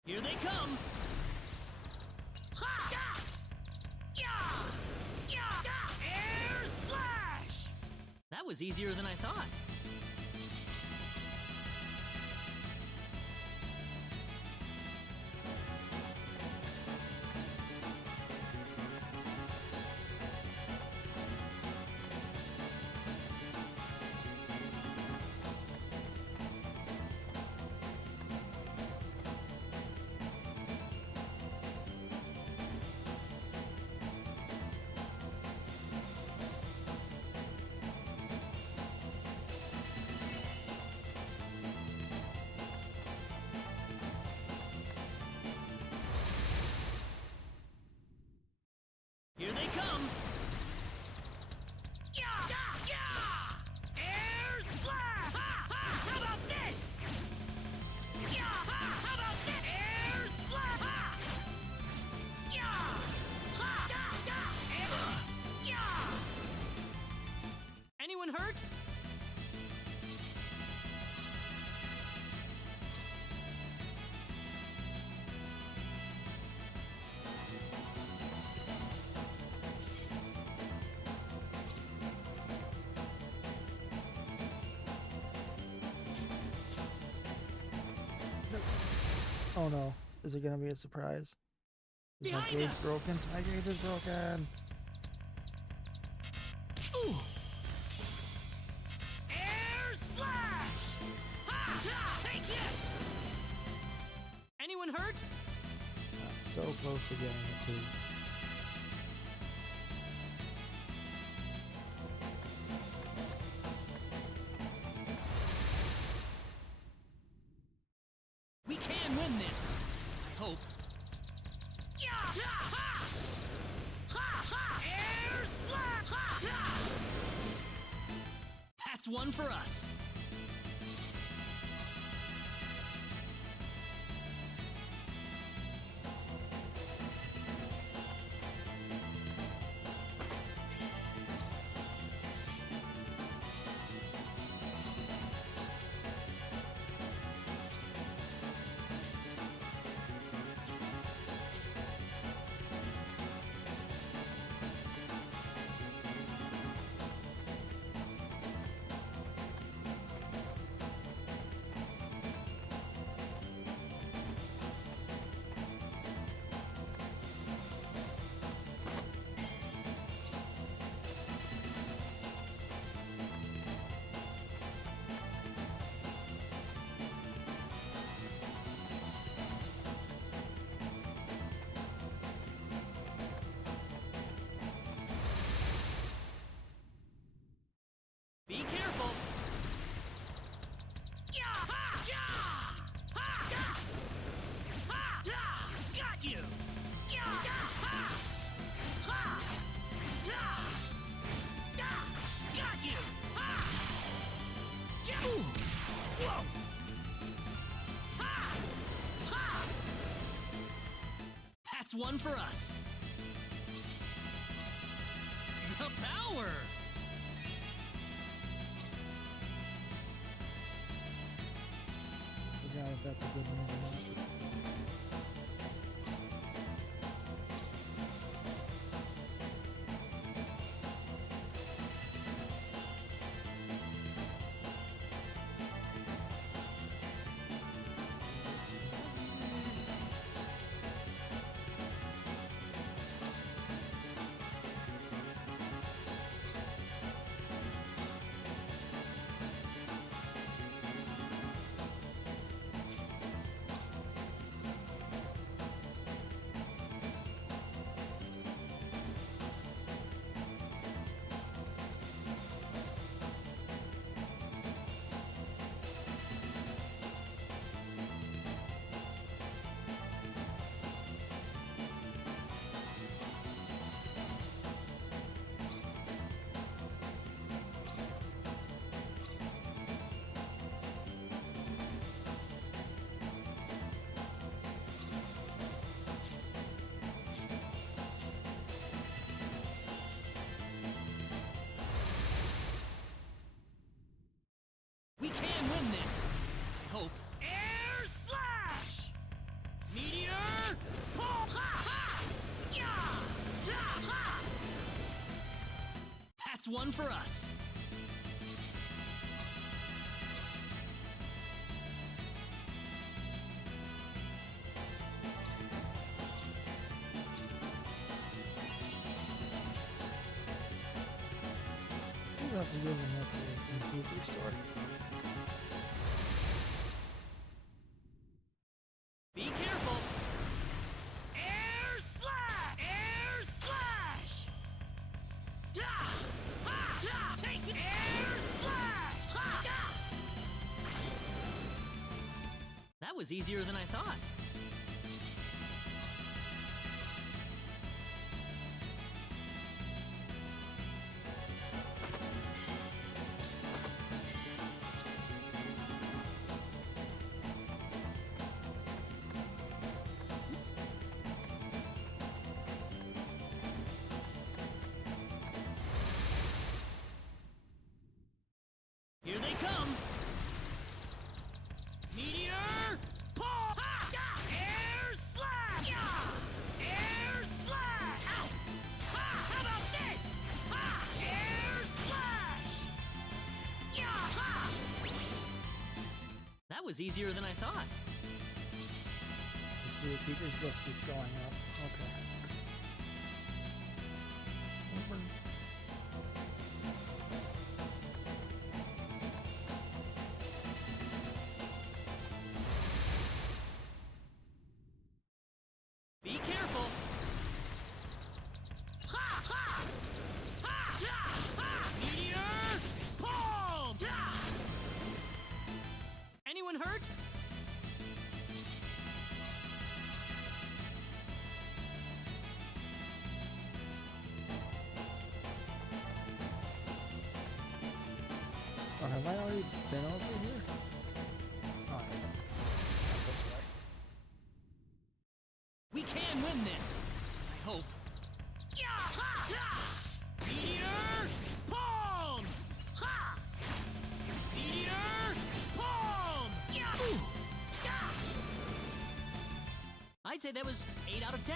Here they come! Air slash! That was easier than I thought. Oh no. Is it gonna be a surprise? Is my Behind gauge us! broken? My gauge is broken. Ooh. Air slash! Ha! Ha! Take this! Anyone hurt? So close to getting it too. We can win this. I hope. Yeah! Ha! Ha! Ha! Ha! Air slash! Ha! Ha! That's one for us. Be careful. Yeah! Ha! Yeah! Ha! Yeah! Ha! Yeah! Got you! Yeah! Yeah! Ha! Ha! Yeah! Yeah! Got you! Ha! Yeah! Ooh. Whoa! Ha! Ha! That's one for us. The power. Forgot if that's a good move or not. We can win this. I hope. Air slash! Meteor! Pull! Ha! Ha! Yeah! Da! Ha! That's one for us. We'll have to give them that's a improved restore. Be careful. Air slash! Air slash! Da! Ha! Da! Take it! Air slash! Ha! Da! That was easier than I thought. Here they come. Meteor! Pull! Ha! Da! Air slash! Yeah! Air slash! Ow! Ha! How about this? Ha! Air slash! Yeah! Ha! That was easier than I thought. see, it just keeps going up. Okay. Be careful! Ha! Ha! Ha! Ha! Meteor! Palm! Anyone hurt? Oh, have I already been over here? Oh, I haven't. Not this way. We can win this! I hope. Yeah! Ha! Ha! Meteor! Palm! Ha! Meteor! Palm! Yeah! Ooh. Yeah! I'd say that was 8 out of 10.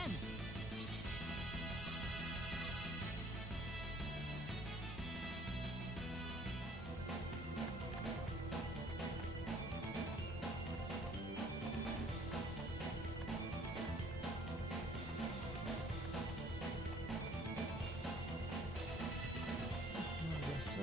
I guess so.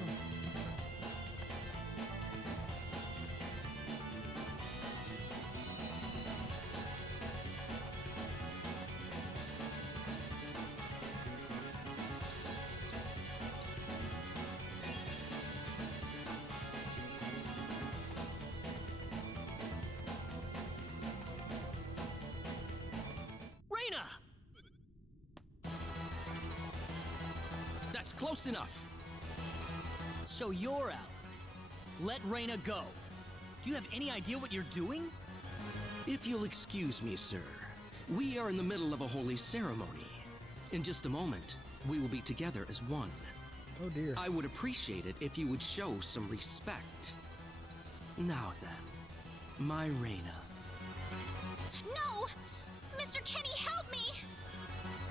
Reina! That's close enough. So you're out. Let Reina go. Do you have any idea what you're doing? If you'll excuse me, sir, we are in the middle of a holy ceremony. In just a moment, we will be together as one. Oh dear. I would appreciate it if you would show some respect. Now then, my Reina. No! Mr. Kenny, help me!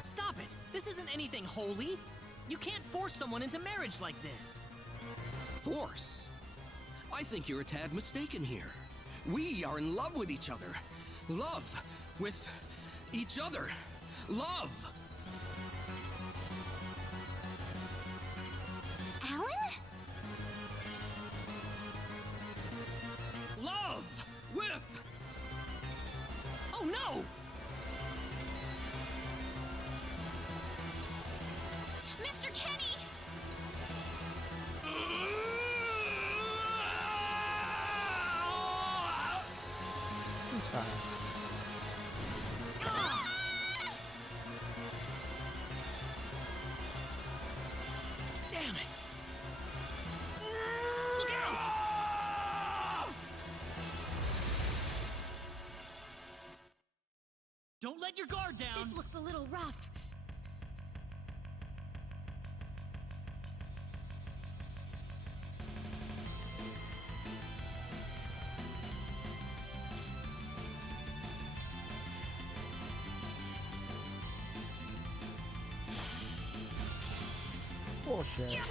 Stop it! This isn't anything holy. You can't force someone into marriage like this. Force? I think you're a tad mistaken here. We are in love with each other. Love with each other. Love! Alan? Love with... Oh no! Mr. Kenny! It's fine. Damn it! Look out! Don't let your guard down! This looks a little rough. Bullshit. Air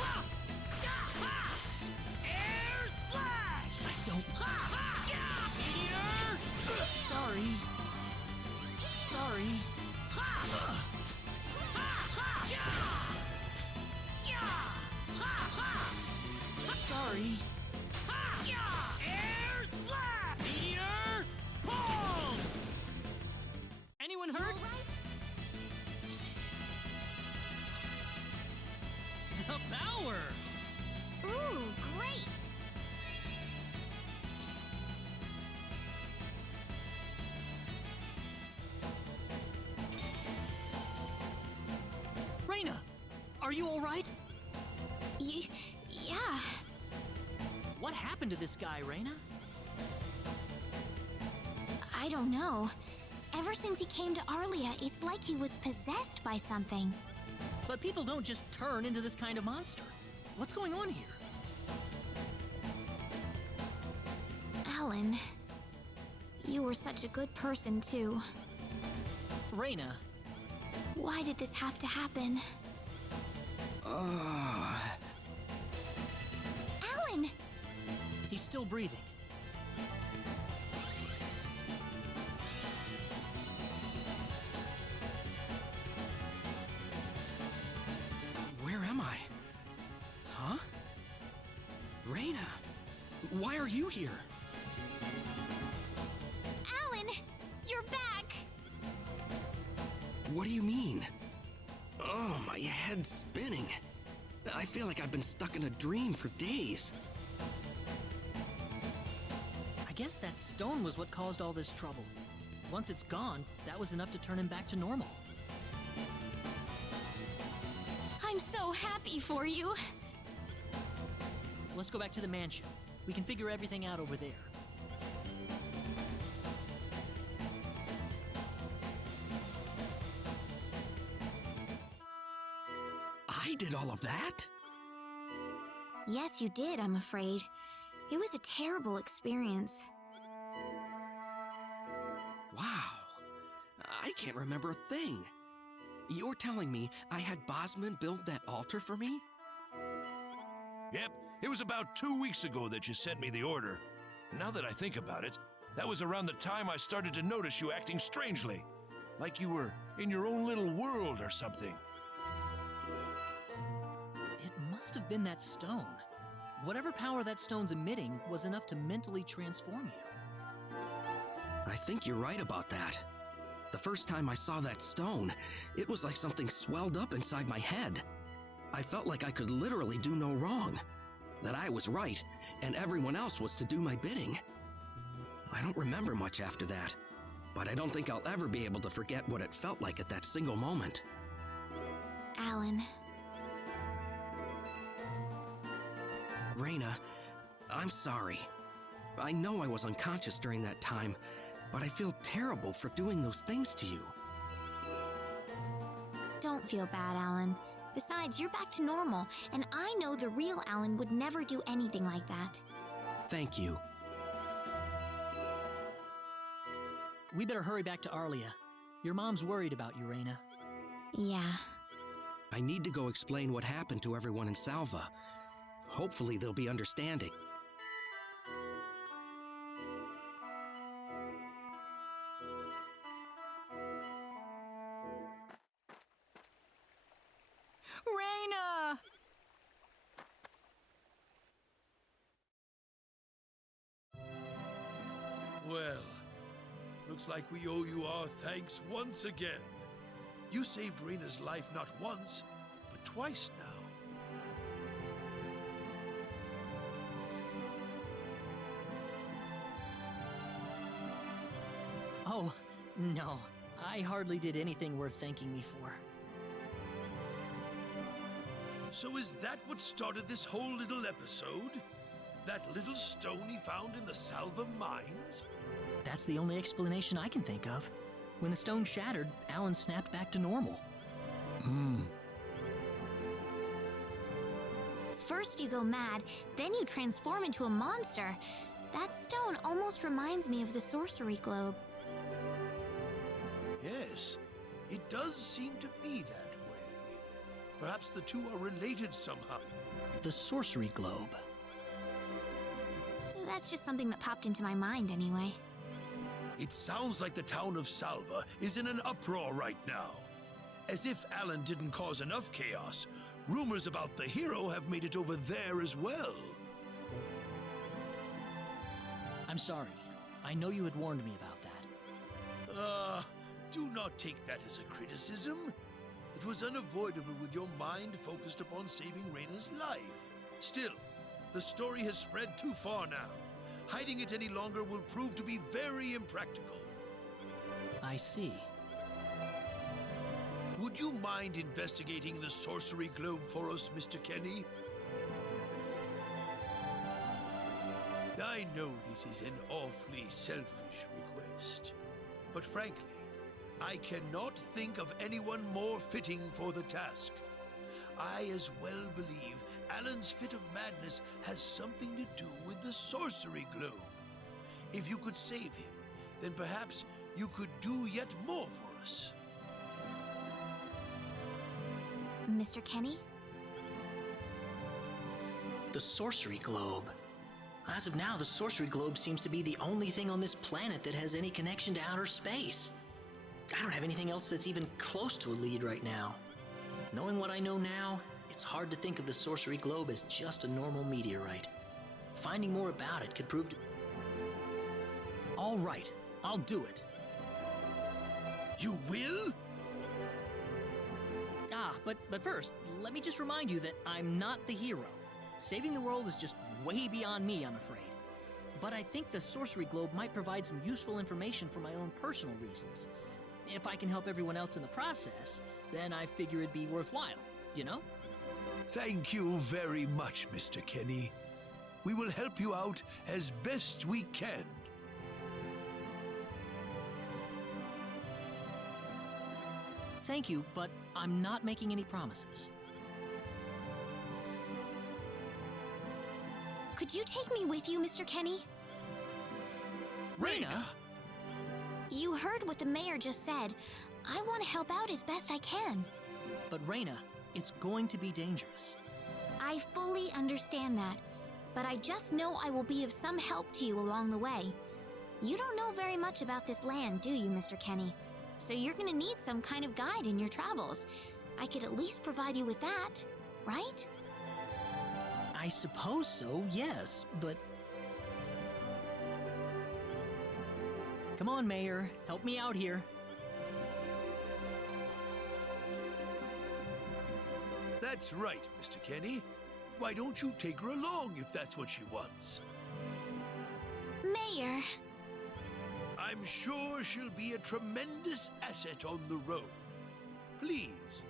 slash! I don't... Meteor! Sorry. Sorry. Sorry. Air slap! Meteor! Palm! Anyone hurt? The power! Ooh, great! Reina! Are you alright? Yeah. What happened to this guy, Reina? I don't know. Ever since he came to Arlia, it's like he was possessed by something. But people don't just turn into this kind of monster. What's going on here? Alan, you were such a good person, too. Reina. Why did this have to happen? Alan! He's still breathing. Why are you here? Alan! You're back! What do you mean? Oh, my head's spinning. I feel like I've been stuck in a dream for days. I guess that stone was what caused all this trouble. Once it's gone, that was enough to turn him back to normal. I'm so happy for you. Let's go back to the mansion. We can figure everything out over there. I did all of that? Yes, you did, I'm afraid. It was a terrible experience. Wow. I can't remember a thing. You're telling me I had Bosman build that altar for me? Yep, it was about 2 weeks ago that you sent me the order. Now that I think about it, that was around the time I started to notice you acting strangely. Like you were in your own little world or something. It must have been that stone. Whatever power that stone's emitting was enough to mentally transform you. I think you're right about that. The first time I saw that stone, it was like something swelled up inside my head. I felt like I could literally do no wrong. That I was right, and everyone else was to do my bidding. I don't remember much after that, but I don't think I'll ever be able to forget what it felt like at that single moment. Alan. Reyna, I'm sorry. I know I was unconscious during that time, but I feel terrible for doing those things to you. Don't feel bad, Alan. Besides, you're back to normal, and I know the real Alan would never do anything like that. Thank you. We better hurry back to Arlia. Your mom's worried about you, Reyna. Yeah. I need to go explain what happened to everyone in Salva. Hopefully they'll be understanding. Reyna! Well, looks like we owe you our thanks once again. You saved Reyna's life not once, but twice now. Oh, no. I hardly did anything worth thanking me for. So is that what started this whole little episode? That little stone he found in the Salva mines? That's the only explanation I can think of. When the stone shattered, Alan snapped back to normal. First you go mad, then you transform into a monster. That stone almost reminds me of the sorcery globe. Yes, it does seem to be that way. Perhaps the two are related somehow. The sorcery globe. That's just something that popped into my mind anyway. It sounds like the town of Salva is in an uproar right now. As if Alan didn't cause enough chaos, rumors about the hero have made it over there as well. I'm sorry. I know you had warned me about that. Do not take that as a criticism. It was unavoidable with your mind focused upon saving Reyna's life. Still, the story has spread too far now. Hiding it any longer will prove to be very impractical. I see. Would you mind investigating the sorcery globe for us, Mr. Kenny? I know this is an awfully selfish request, but frankly, I cannot think of anyone more fitting for the task. I as well believe Alan's fit of madness has something to do with the sorcery globe. If you could save him, then perhaps you could do yet more for us. Mr. Kenny? The sorcery globe. As of now, the sorcery globe seems to be the only thing on this planet that has any connection to outer space. I don't have anything else that's even close to a lead right now. Knowing what I know now, it's hard to think of the sorcery globe as just a normal meteorite. Finding more about it could prove to... All right, I'll do it. You will? But first, let me just remind you that I'm not the hero. Saving the world is just way beyond me, I'm afraid. But I think the sorcery globe might provide some useful information for my own personal reasons. If I can help everyone else in the process, then I figure it'd be worthwhile, you know? Thank you very much, Mr. Kenny. We will help you out as best we can. Thank you, but I'm not making any promises. Could you take me with you, Mr. Kenny? Reyna! You heard what the mayor just said. I want to help out as best I can. But Reyna, it's going to be dangerous. I fully understand that, but I just know I will be of some help to you along the way. You don't know very much about this land, do you, Mr. Kenny? So you're gonna need some kind of guide in your travels. I could at least provide you with that, right? I suppose so, yes, but... Come on, Mayor, help me out here. That's right, Mr. Kenny. Why don't you take her along if that's what she wants? Mayor... I'm sure she'll be a tremendous asset on the road. Please,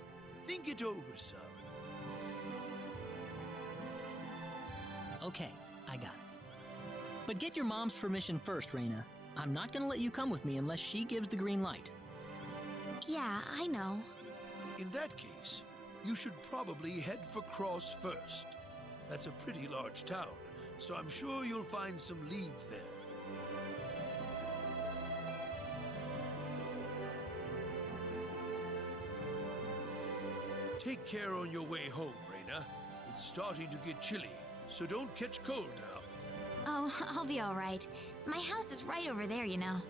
think it over some. Okay, I got it. But get your mom's permission first, Reyna. I'm not gonna let you come with me unless she gives the green light. Yeah, I know. In that case, you should probably head for Cross first. That's a pretty large town, so I'm sure you'll find some leads there. Take care on your way home, Reyna. It's starting to get chilly, so don't catch cold now. Oh, I'll be all right. My house is right over there, you know.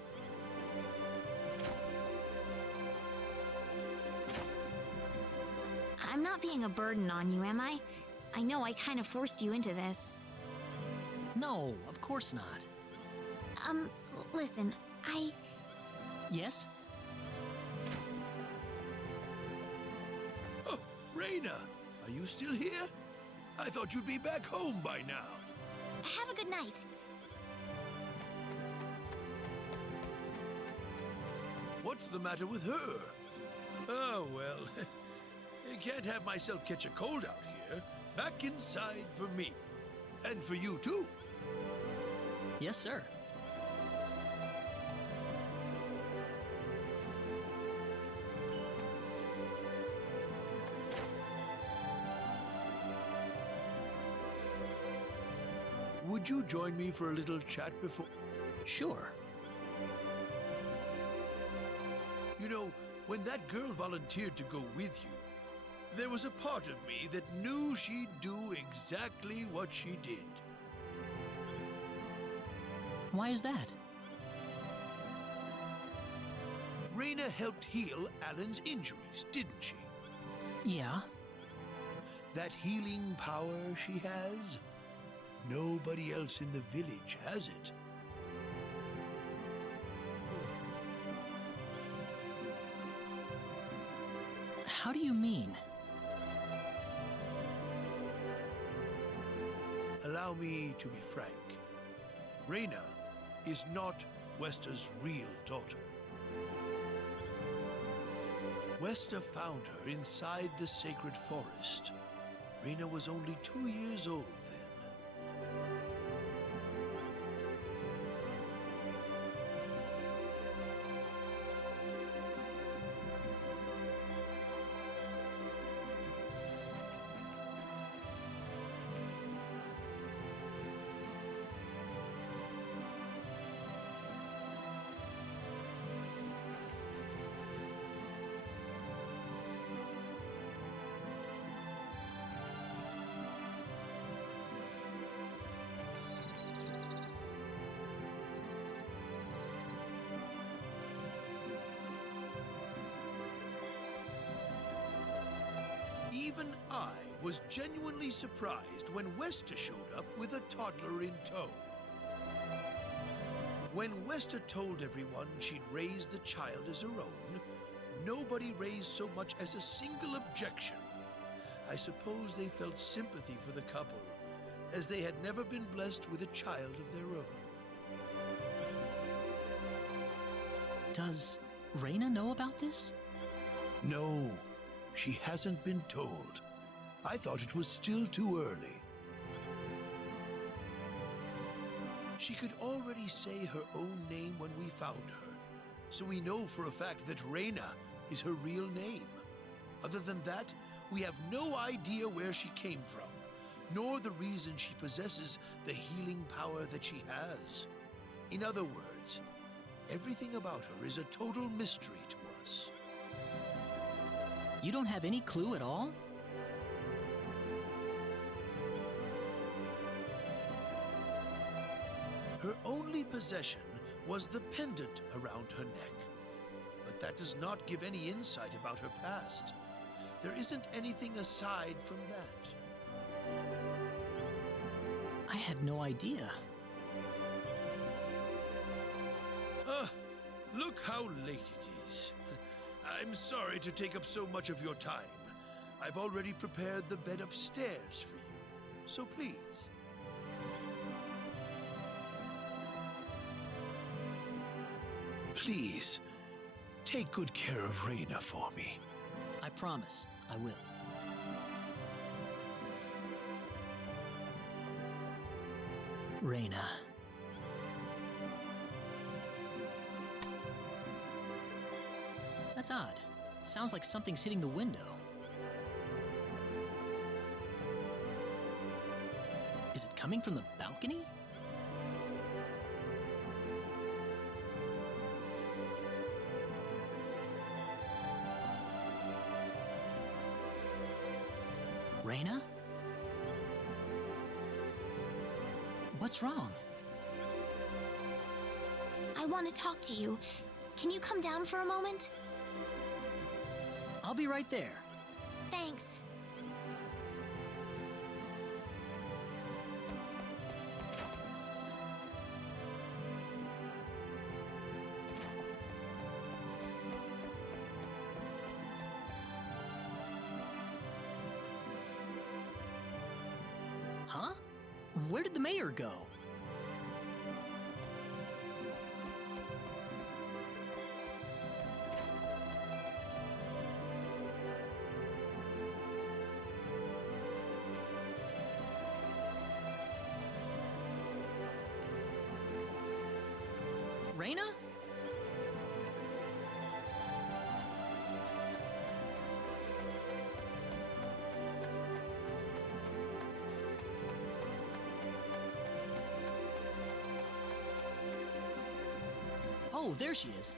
I'm not being a burden on you, am I? I know I kind of forced you into this. No, of course not. Listen, Yes? Oh, Reyna, are you still here? I thought you'd be back home by now. Have a good night. What's the matter with her? Oh, well, I can't have myself catch a cold out here. Back inside for me. And for you, too. Yes, sir. Would you join me for a little chat before... Sure. You know, when that girl volunteered to go with you, there was a part of me that knew she'd do exactly what she did. Why is that? Reyna helped heal Alan's injuries, didn't she? Yeah. That healing power she has, nobody else in the village has it. How do you mean? Allow me to be frank. Reyna is not Westa's real daughter. Westa found her inside the sacred forest. Reyna was only 2 years old then. Even I was genuinely surprised when Westa showed up with a toddler in tow. When Westa told everyone she'd raised the child as her own, nobody raised so much as a single objection. I suppose they felt sympathy for the couple, as they had never been blessed with a child of their own. Does Reyna know about this? No, she hasn't been told. I thought it was still too early. She could already say her own name when we found her, so we know for a fact that Reyna is her real name. Other than that, we have no idea where she came from, nor the reason she possesses the healing power that she has. In other words, everything about her is a total mystery to us. You don't have any clue at all? Her only possession was the pendant around her neck. But that does not give any insight about her past. There isn't anything aside from that. I had no idea. Look how late it is. I'm sorry to take up so much of your time. I've already prepared the bed upstairs for you, so please. Please, take good care of Reyna for me. I promise, I will. Reyna. That's odd. Sounds like something's hitting the window. Is it coming from the balcony? Reyna? What's wrong? I want to talk to you. Can you come down for a moment? I'll be right there. Thanks. Huh? Where did the mayor go? Reyna? Oh, there she is.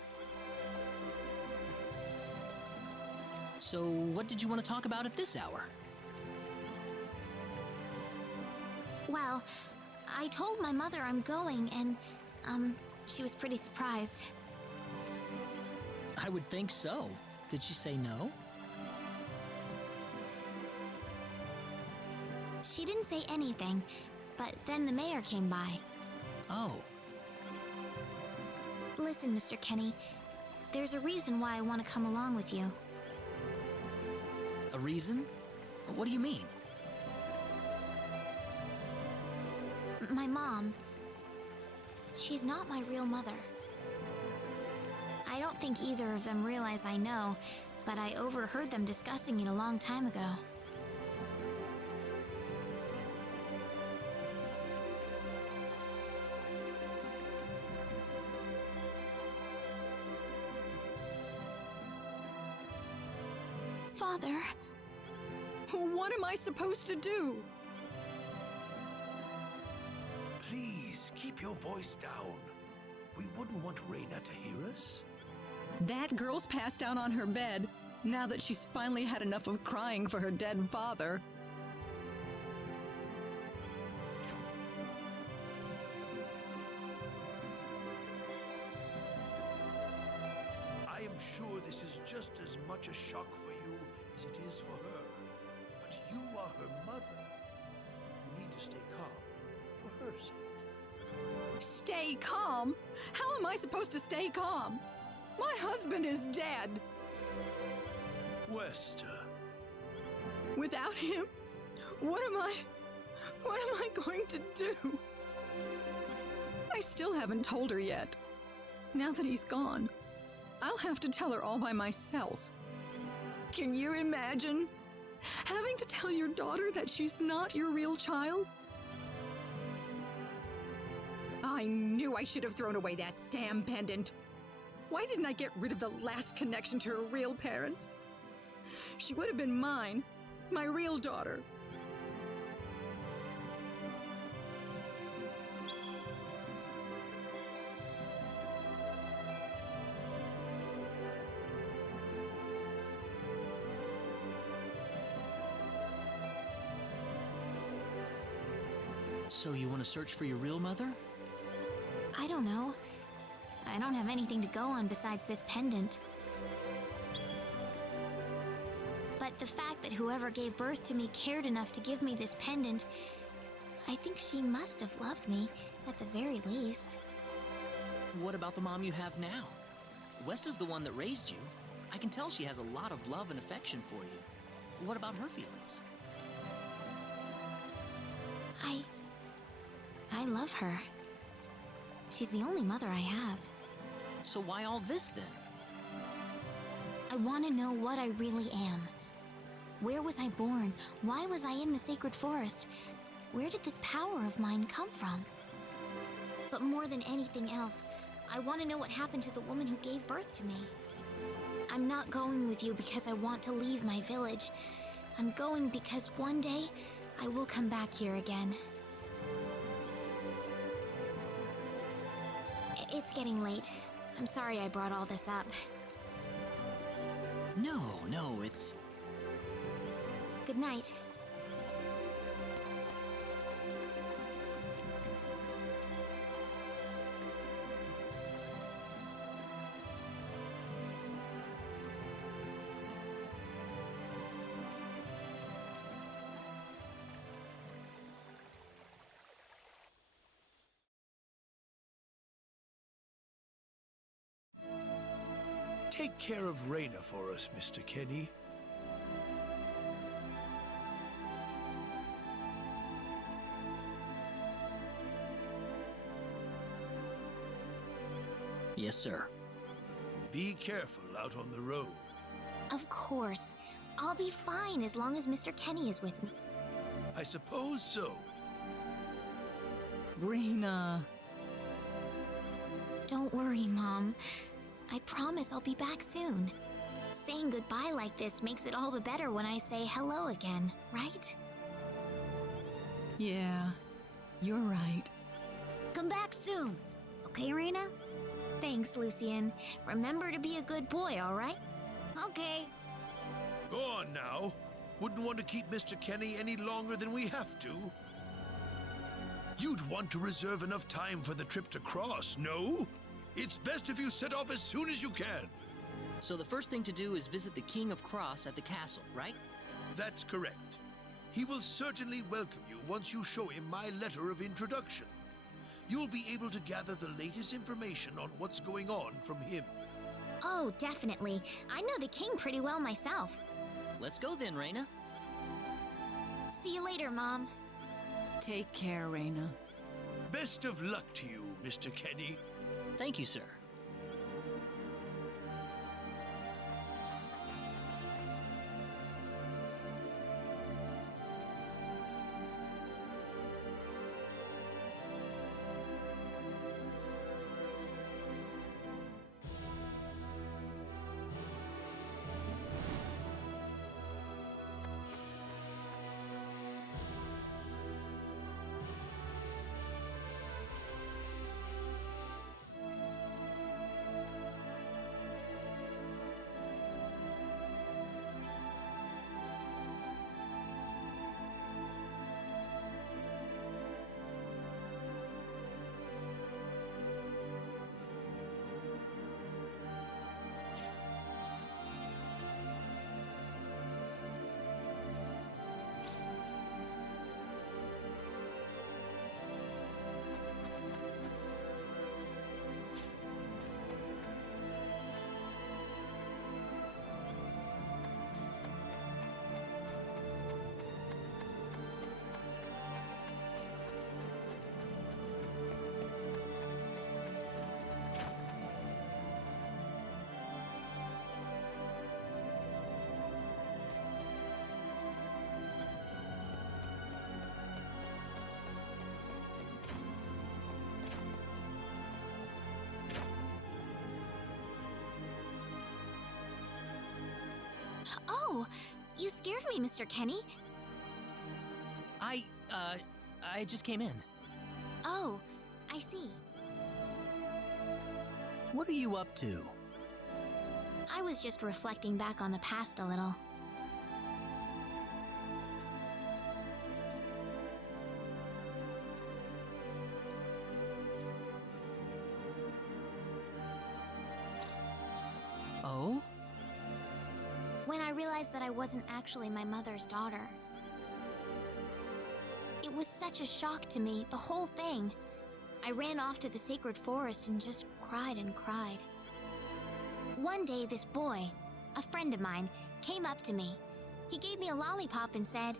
So, what did you want to talk about at this hour? Well, I told my mother I'm going, and, she was pretty surprised. I would think so. Did she say no? She didn't say anything, but then the mayor came by. Oh. Listen, Mr. Kenny, there's a reason why I want to come along with you. A reason? What do you mean? My mom, she's not my real mother. I don't think either of them realize I know, but I overheard them discussing it a long time ago. Father. What am I supposed to do? Please, keep your voice down. We wouldn't want Reyna to hear us. That girl's passed out on her bed, now that she's finally had enough of crying for her dead father. I am sure this is just as much a shock for you as it is for her. But You are her mother. You need to stay calm for her sake. Stay calm? How am I supposed to stay calm? My husband is dead. Westa. Without him, what am I going to do? I still haven't told her yet. Now that he's gone, I'll have to tell her all by myself. Can you imagine having to tell your daughter that she's not your real child? I knew I should have thrown away that damn pendant. Why didn't I get rid of the last connection to her real parents? She would have been mine, my real daughter. So you want to search for your real mother? I don't know. I don't have anything to go on besides this pendant. But the fact that whoever gave birth to me cared enough to give me this pendant, I think she must have loved me, at the very least. What about the mom you have now? Westa's the one that raised you. I can tell she has a lot of love and affection for you. What about her feelings? I love her. She's the only mother I have. So why all this then? I want to know what I really am. Where was I born? Why was I in the sacred forest? Where did this power of mine come from? But more than anything else, I want to know what happened to the woman who gave birth to me. I'm not going with you because I want to leave my village. I'm going because one day I will come back here again. It's getting late. I'm sorry I brought all this up. No, it's... Good night. Take care of Reyna for us, Mr. Kenny. Yes, sir. Be careful out on the road. Of course. I'll be fine as long as Mr. Kenny is with me. I suppose so. Reyna. Don't worry, Mom. I promise I'll be back soon. Saying goodbye like this makes it all the better when I say hello again, right? Yeah, you're right. Come back soon. Okay, Reyna? Thanks, Lucian. Remember to be a good boy, all right? Okay. Go on now. Wouldn't want to keep Mr. Kenny any longer than we have to. You'd want to reserve enough time for the trip to Cross, no? It's best if you set off as soon as you can. So the first thing to do is visit the King of Cross at the castle, right? That's correct. He will certainly welcome you once you show him my letter of introduction. You'll be able to gather the latest information on what's going on from him. Oh, definitely. I know the king pretty well myself. Let's go then, Reyna. See you later, Mom. Take care, Reyna. Best of luck to you, Mr. Kenny. Thank you, sir. Oh, you scared me, Mr. Kenny. I just came in. Oh, I see. What are you up to? I was just reflecting back on the past a little. Oh? When I realized that I wasn't actually my mother's daughter. It was such a shock to me, the whole thing. I ran off to the sacred forest and just cried and cried. One day, this boy, a friend of mine, came up to me. He gave me a lollipop and said,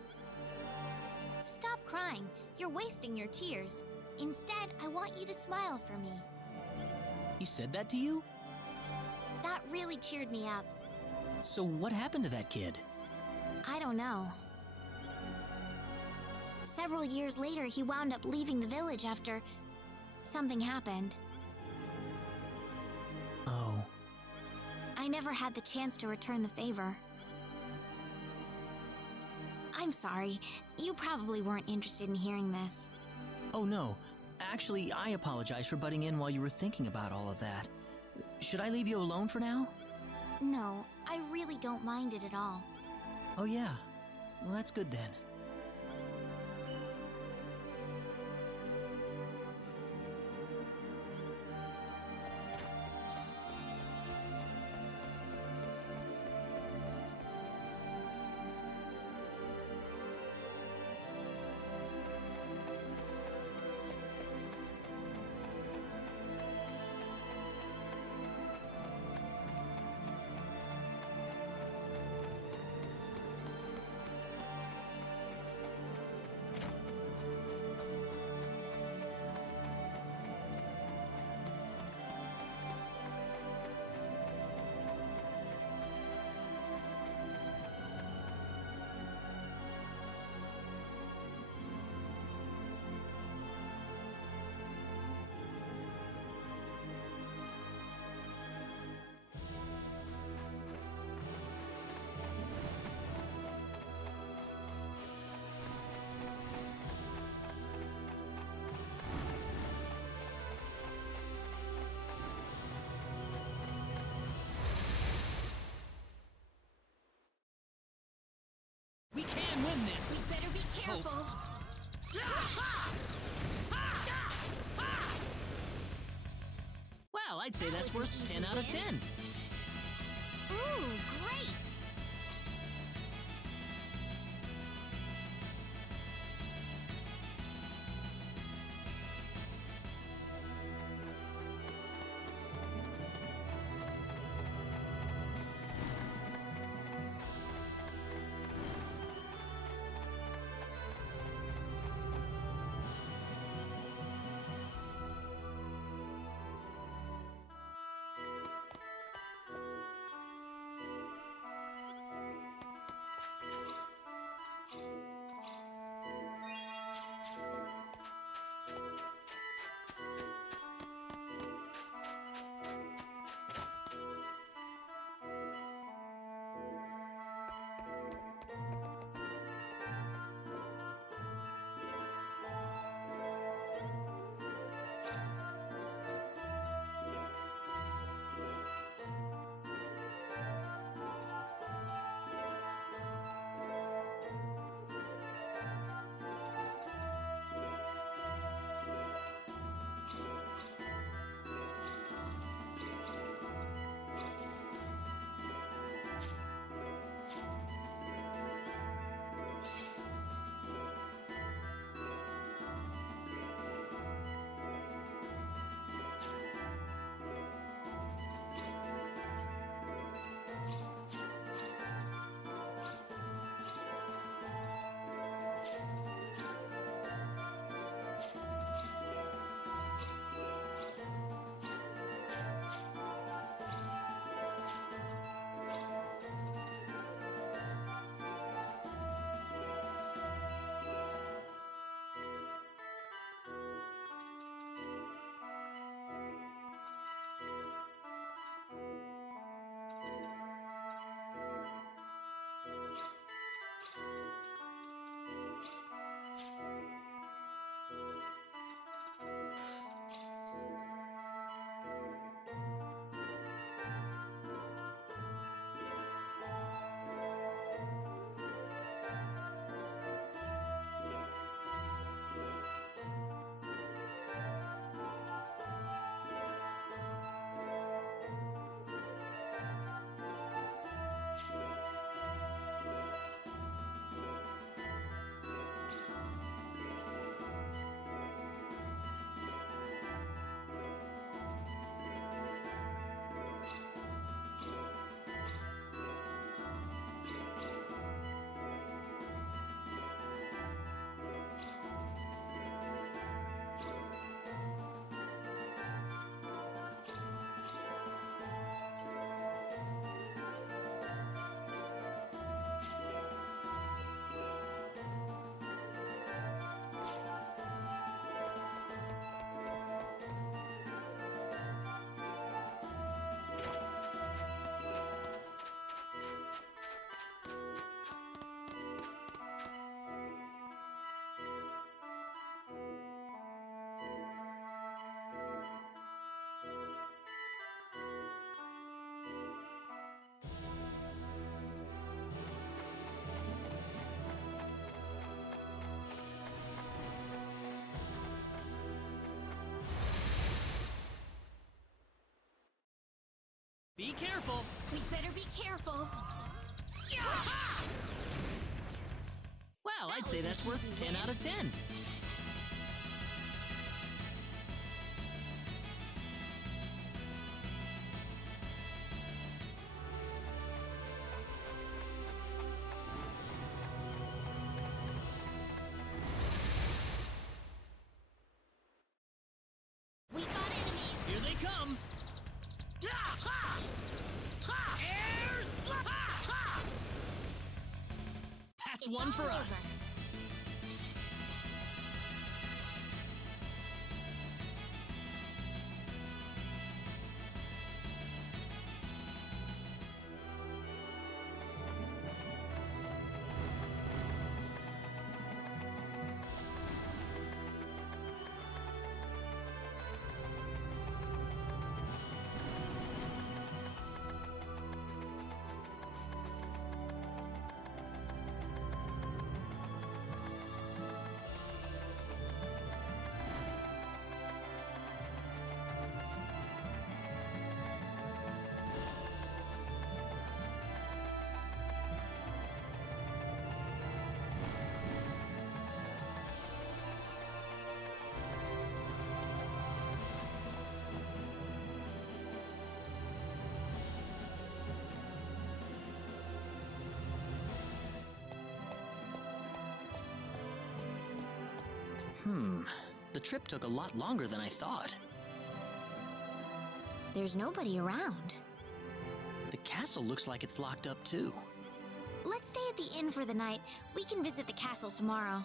"Stop crying. You're wasting your tears. Instead, I want you to smile for me." He said that to you? That really cheered me up. So what happened to that kid? I don't know. Several years later, he wound up leaving the village after something happened. Oh. I never had the chance to return the favor. I'm sorry. You probably weren't interested in hearing this. Oh no. Actually, I apologize for butting in while you were thinking about all of that. Should I leave you alone for now? No, I really don't mind it at all. Oh yeah. Well, that's good then. We can win this! We better be careful. Well, I'd say that's worth 10 out of 10. Ooh, great! careful! We better be careful. Well, I'd say that's worth 10 out of 10. We got enemies. Here they come! Air slap! That's It's one for all us. over. The trip took a lot longer than I thought. There's nobody around. The castle looks like it's locked up too. Let's stay at the inn for the night. We can visit the castle tomorrow.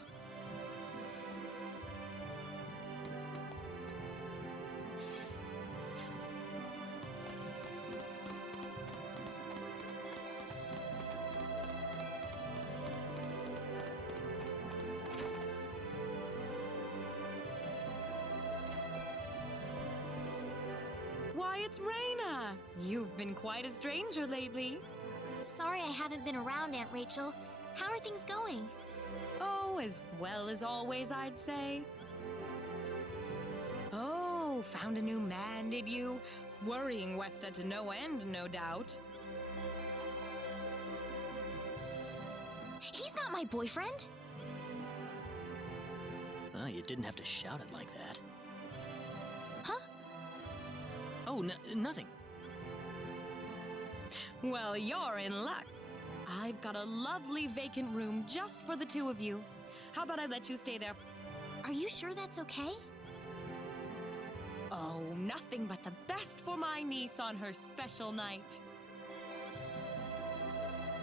Why, it's Raina! You've been quite a stranger lately. Sorry I haven't been around, Aunt Rachel. How are things going? Oh, as well as always, I'd say. Oh, found a new man, did you? Worrying Westa to no end, no doubt. He's not my boyfriend. Well, you didn't have to shout it like that. Huh? Oh, nothing. Well, you're in luck. I've got a lovely vacant room just for the two of you. How about I let you stay there? Are you sure that's okay? Oh, nothing but the best for my niece on her special night.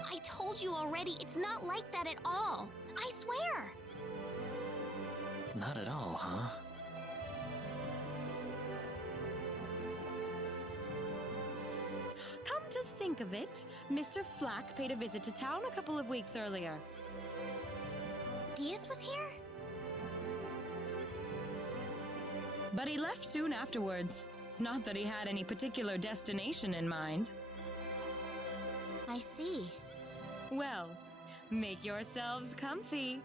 I told you already, it's not like that at all. I swear. Not at all, huh? Come to think of it, Mr. Flack paid a visit to town a couple of weeks earlier. Diaz was here? But he left soon afterwards. Not that he had any particular destination in mind. I see. Well, make yourselves comfy.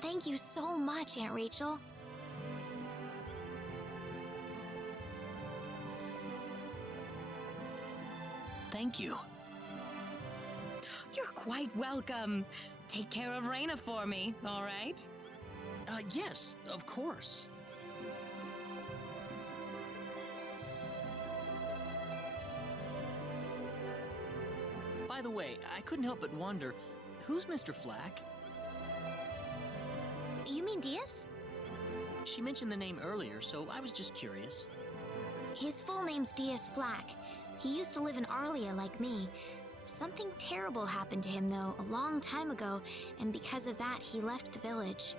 Thank you so much, Aunt Rachel. Thank you. You're quite welcome. Take care of Raina for me, all right? Yes, of course. By the way, I couldn't help but wonder, who's Mr. Flack? You mean Diaz? She mentioned the name earlier, so I was just curious. His full name's Diaz Flack. He used to live in Arlia like me. Something terrible happened to him, though, a long time ago, and because of that, he left the village.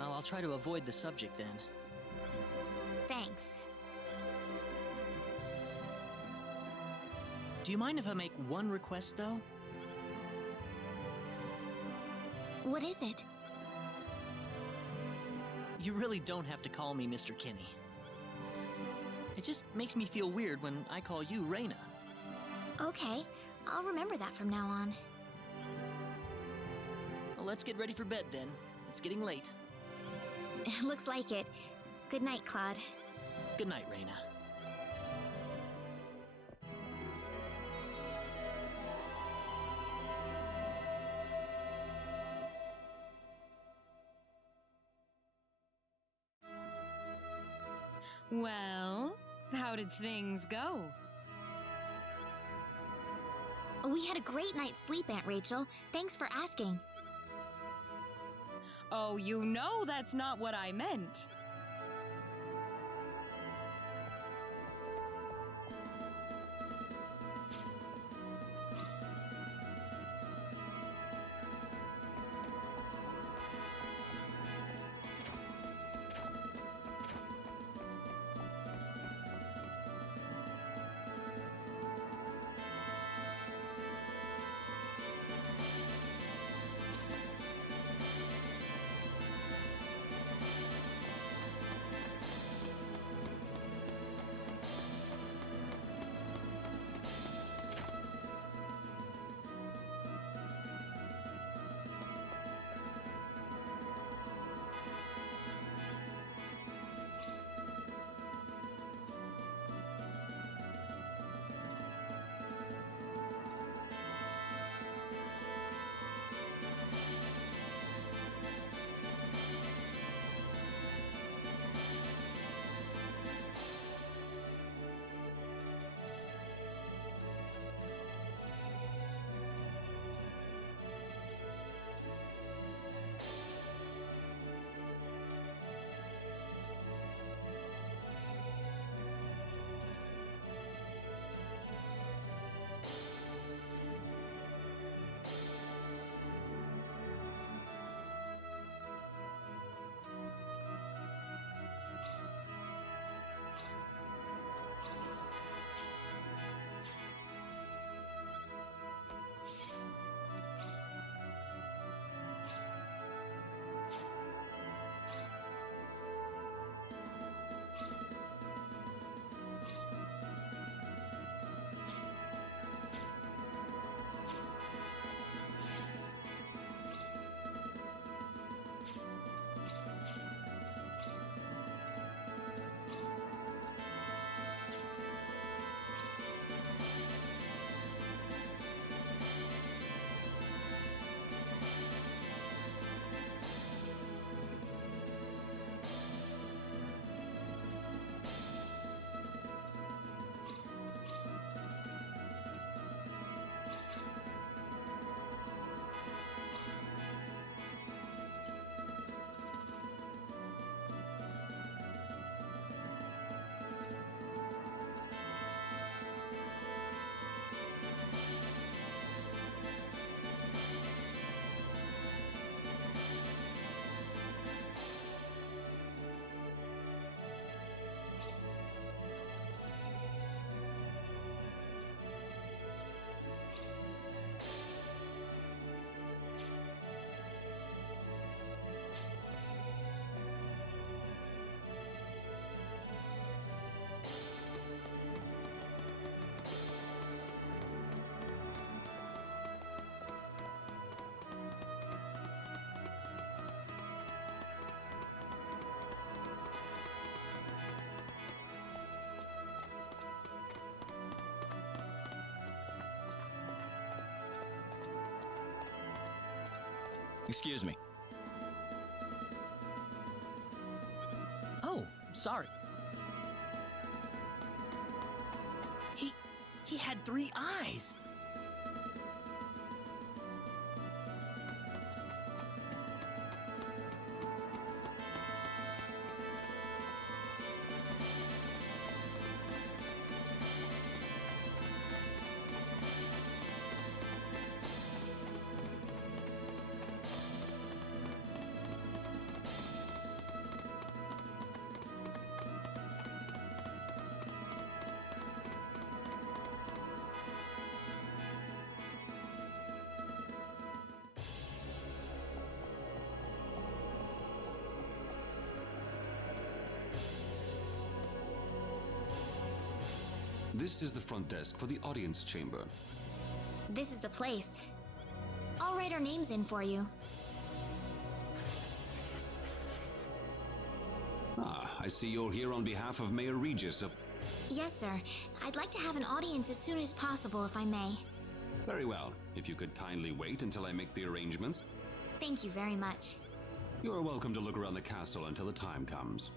Well, I'll try to avoid the subject then. Thanks. Do you mind if I make one request, though? What is it? You really don't have to call me Mr. Kenny. It just makes me feel weird when I call you Raina. Okay, I'll remember that from now on. Well, let's get ready for bed then. It's getting late. Looks like it. Good night, Claude. Good night, Reyna. Well, how did things go? We had a great night's sleep, Aunt Rachel. Thanks for asking. Oh, you know that's not what I meant. Excuse me. Oh, sorry. He had 3 eyes. This is the front desk for the audience chamber. This is the place. I'll write our names in for you. Ah, I see you're here on behalf of Mayor Regis of... Yes, sir. I'd like to have an audience as soon as possible, if I may. Very well. If you could kindly wait until I make the arrangements. Thank you very much. You're welcome to look around the castle until the time comes.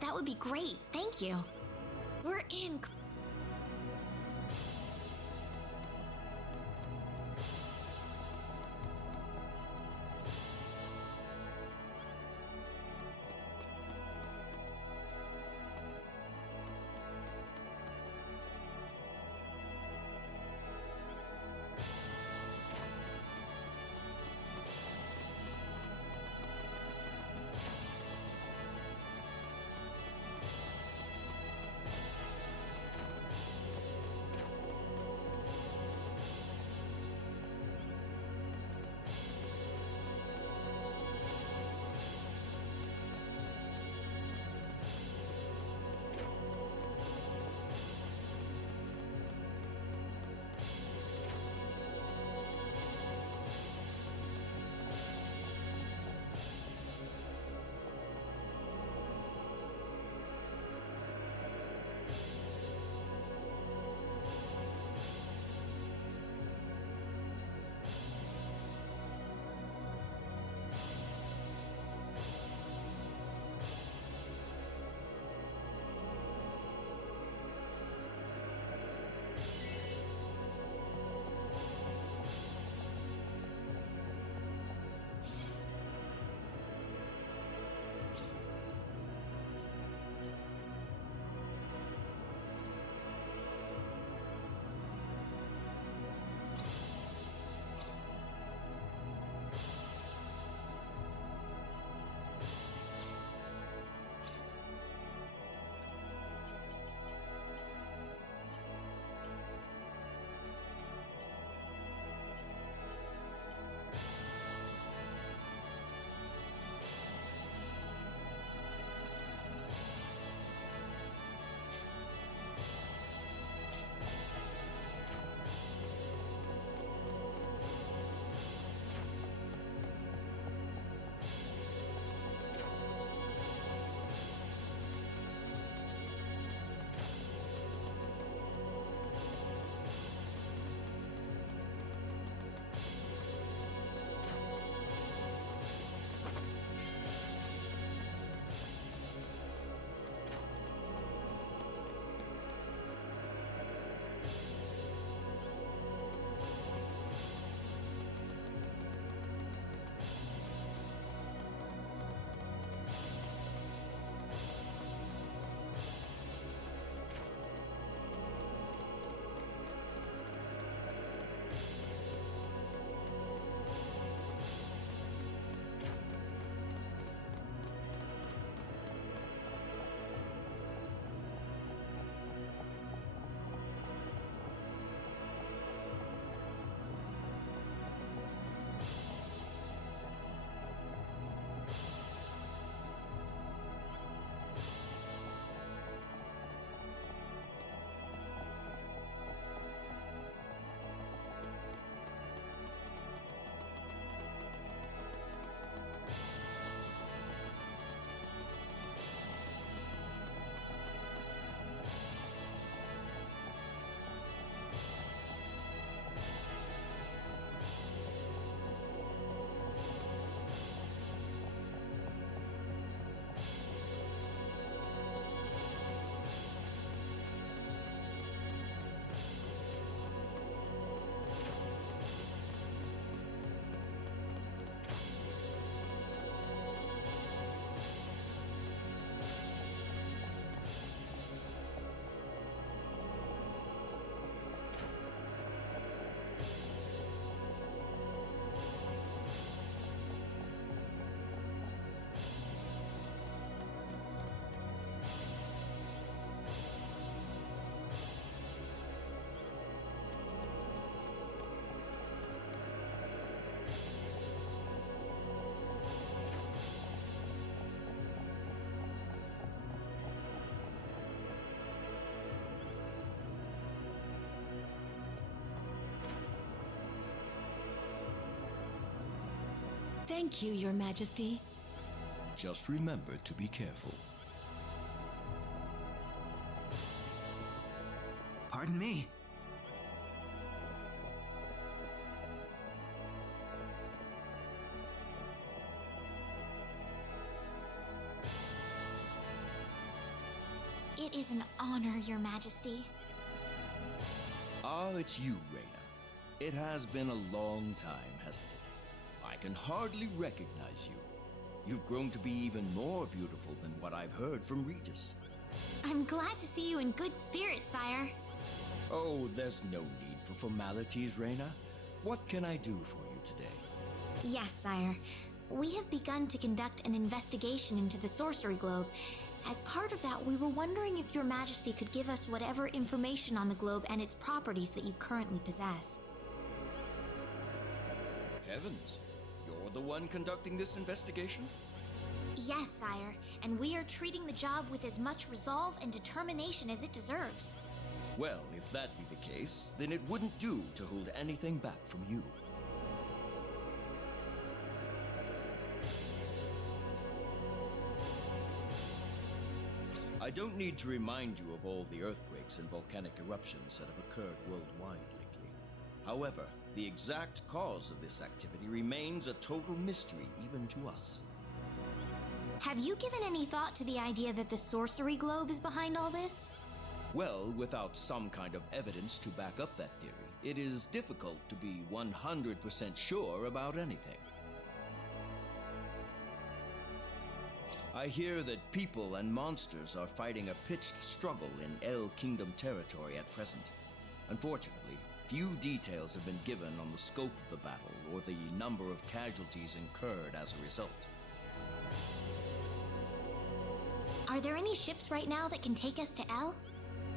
That would be great. Thank you. We're in. Thank you, Your Majesty. Just remember to be careful. Pardon me. It is an honor, Your Majesty. Ah, it's you, Reyna. It has been a long time, hasn't it? I can hardly recognize you. You've grown to be even more beautiful than what I've heard from Regis. I'm glad to see you in good spirits, sire. Oh, there's no need for formalities, Reyna. What can I do for you today? Yes, sire. We have begun to conduct an investigation into the Sorcery Globe. As part of that, we were wondering if Your Majesty could give us whatever information on the globe and its properties that you currently possess. Heavens, you're the one conducting this investigation? Yes, sire, and we are treating the job with as much resolve and determination as it deserves. Well, if that be the case, then it wouldn't do to hold anything back from you. I don't need to remind you of all the earthquakes and volcanic eruptions that have occurred worldwide lately. However, the exact cause of this activity remains a total mystery even to us. Have you given any thought to the idea that the Sorcery Globe is behind all this? Well, without some kind of evidence to back up that theory, it is difficult to be 100% sure about anything. I hear that people and monsters are fighting a pitched struggle in El Kingdom territory at present. Unfortunately, few details have been given on the scope of the battle or the number of casualties incurred as a result. Are there any ships right now that can take us to El?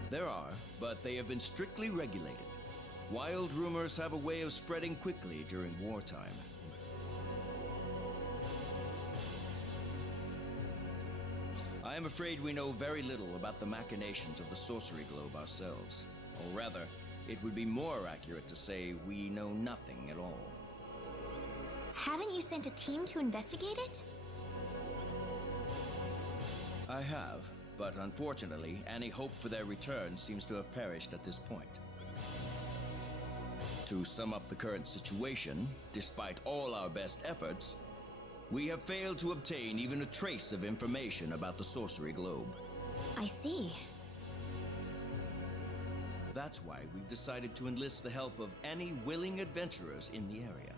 There are, but they have been strictly regulated. Wild rumors have a way of spreading quickly during wartime. I am afraid we know very little about the machinations of the Sorcery Globe ourselves. Or rather, it would be more accurate to say we know nothing at all. Haven't you sent a team to investigate it? I have, but unfortunately, any hope for their return seems to have perished at this point. To sum up the current situation, despite all our best efforts, we have failed to obtain even a trace of information about the Sorcery Globe. I see. That's why we've decided to enlist the help of any willing adventurers in the area.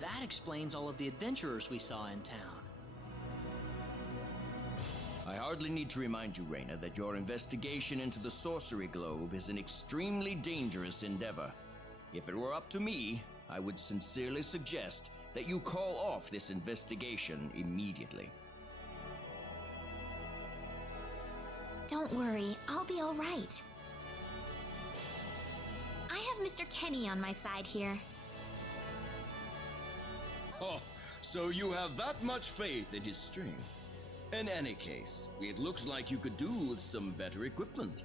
That explains all of the adventurers we saw in town. I hardly need to remind you, Reyna, that your investigation into the Sorcery Globe is an extremely dangerous endeavor. If it were up to me, I would sincerely suggest that you call off this investigation immediately. Don't worry, I'll be all right. I have Mr. Kenny on my side here. Oh, so you have that much faith in his strength. In any case, it looks like you could do with some better equipment.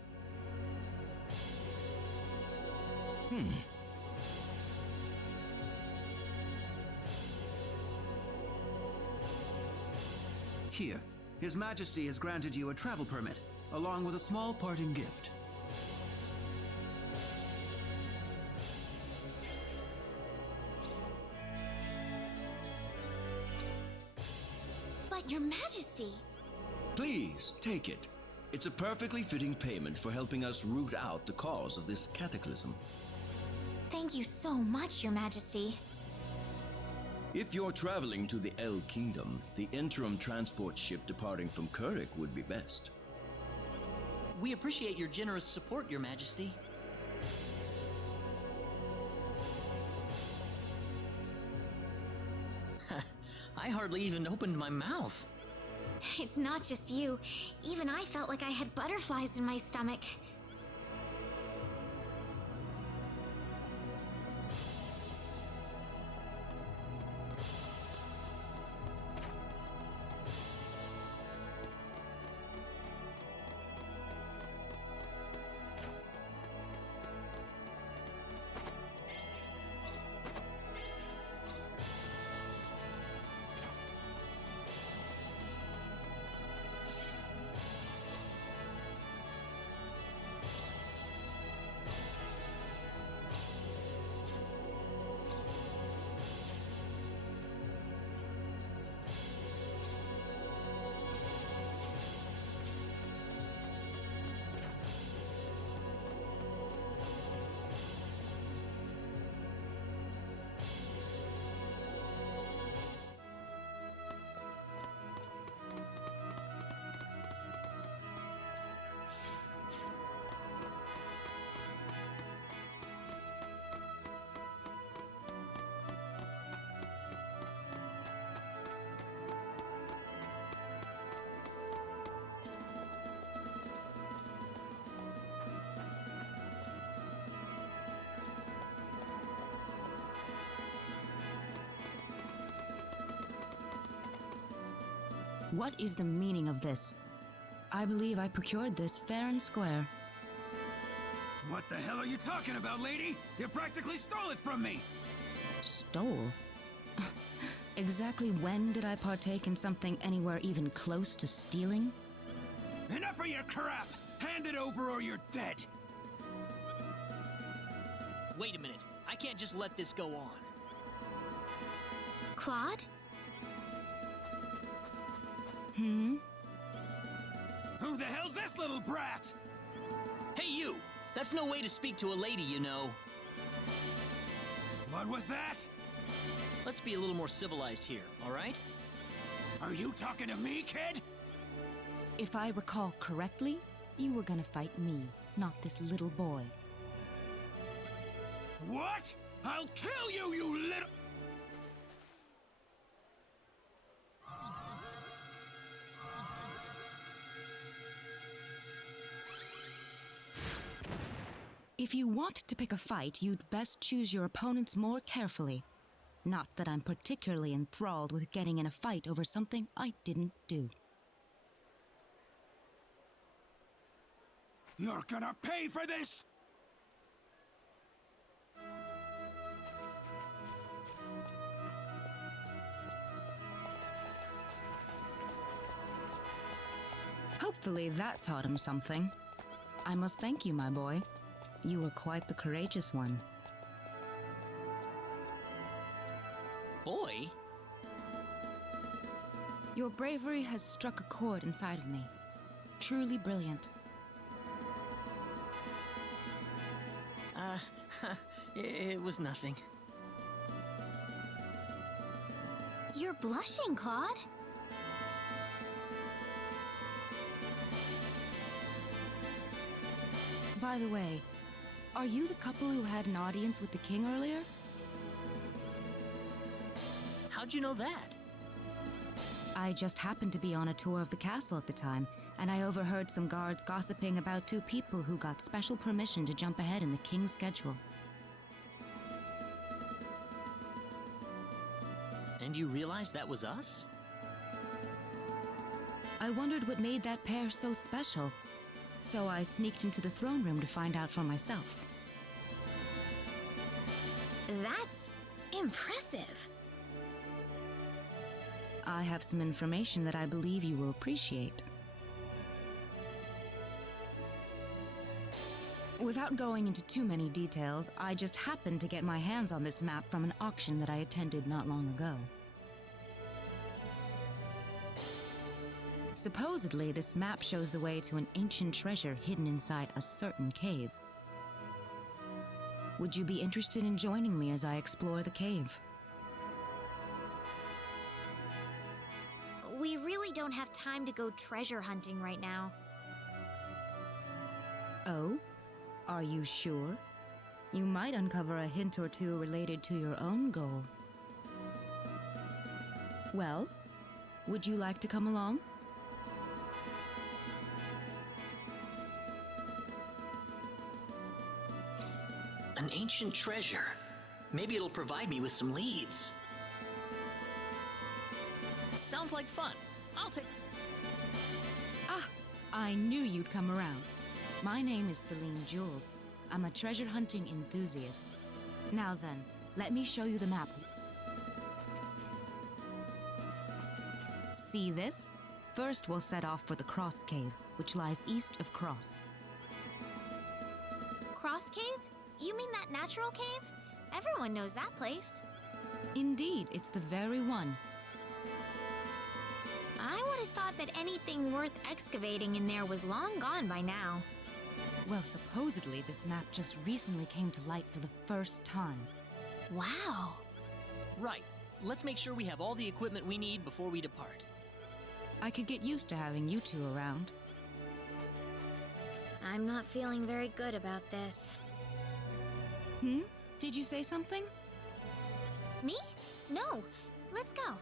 Here, His Majesty has granted you a travel permit, along with a small parting gift. But Your Majesty! Please, take it. It's a perfectly fitting payment for helping us root out the cause of this cataclysm. Thank you so much, Your Majesty. If you're traveling to the El Kingdom, the interim transport ship departing from Kurik would be best. We appreciate your generous support, Your Majesty. I hardly even opened my mouth. It's not just you. Even I felt like I had butterflies in my stomach. What is the meaning of this? I believe I procured this fair and square. What the hell are you talking about, lady? You practically stole it from me! Stole? Exactly when did I partake in something anywhere even close to stealing? Enough of your crap! Hand it over or you're dead! Wait a minute. I can't just let this go on. Claude? Hmm? Who the hell's this little brat? Hey, you! That's no way to speak to a lady, you know. What was that? Let's be a little more civilized here, all right? Are you talking to me, kid? If I recall correctly, you were gonna fight me, not this little boy. What? I'll kill you, you little... If you want to pick a fight, you'd best choose your opponents more carefully. Not that I'm particularly enthralled with getting in a fight over something I didn't do. You're gonna pay for this! Hopefully that taught him something. I must thank you, my boy. You were quite the courageous one. Boy? Your bravery has struck a chord inside of me. Truly brilliant. It was nothing. You're blushing, Claude. By the way, are you the couple who had an audience with the king earlier? How'd you know that? I just happened to be on a tour of the castle at the time, and I overheard some guards gossiping about two people who got special permission to jump ahead in the king's schedule. And you realized that was us? I wondered what made that pair so special, so I sneaked into the throne room to find out for myself. That's impressive. I have some information that I believe you will appreciate. Without going into too many details, I just happened to get my hands on this map from an auction that I attended not long ago. Supposedly, this map shows the way to an ancient treasure hidden inside a certain cave. Would you be interested in joining me as I explore the cave? We really don't have time to go treasure hunting right now. Oh? Are you sure? You might uncover a hint or two related to your own goal. Well, would you like to come along? An ancient treasure. Maybe it'll provide me with some leads. Sounds like fun. I'll take... Ah, I knew you'd come around. My name is Celine Jules. I'm a treasure hunting enthusiast. Now then, let me show you the map. See this? First, we'll set off for the Cross Cave, which lies east of Cross. Cross Cave? You mean that natural cave? Everyone knows that place. Indeed, it's the very one. I would have thought that anything worth excavating in there was long gone by now. Well, supposedly this map just recently came to light for the first time. Wow. Right. Let's make sure we have all the equipment we need before we depart. I could get used to having you two around. I'm not feeling very good about this. Hmm? Did you say something? Me? No. Let's go.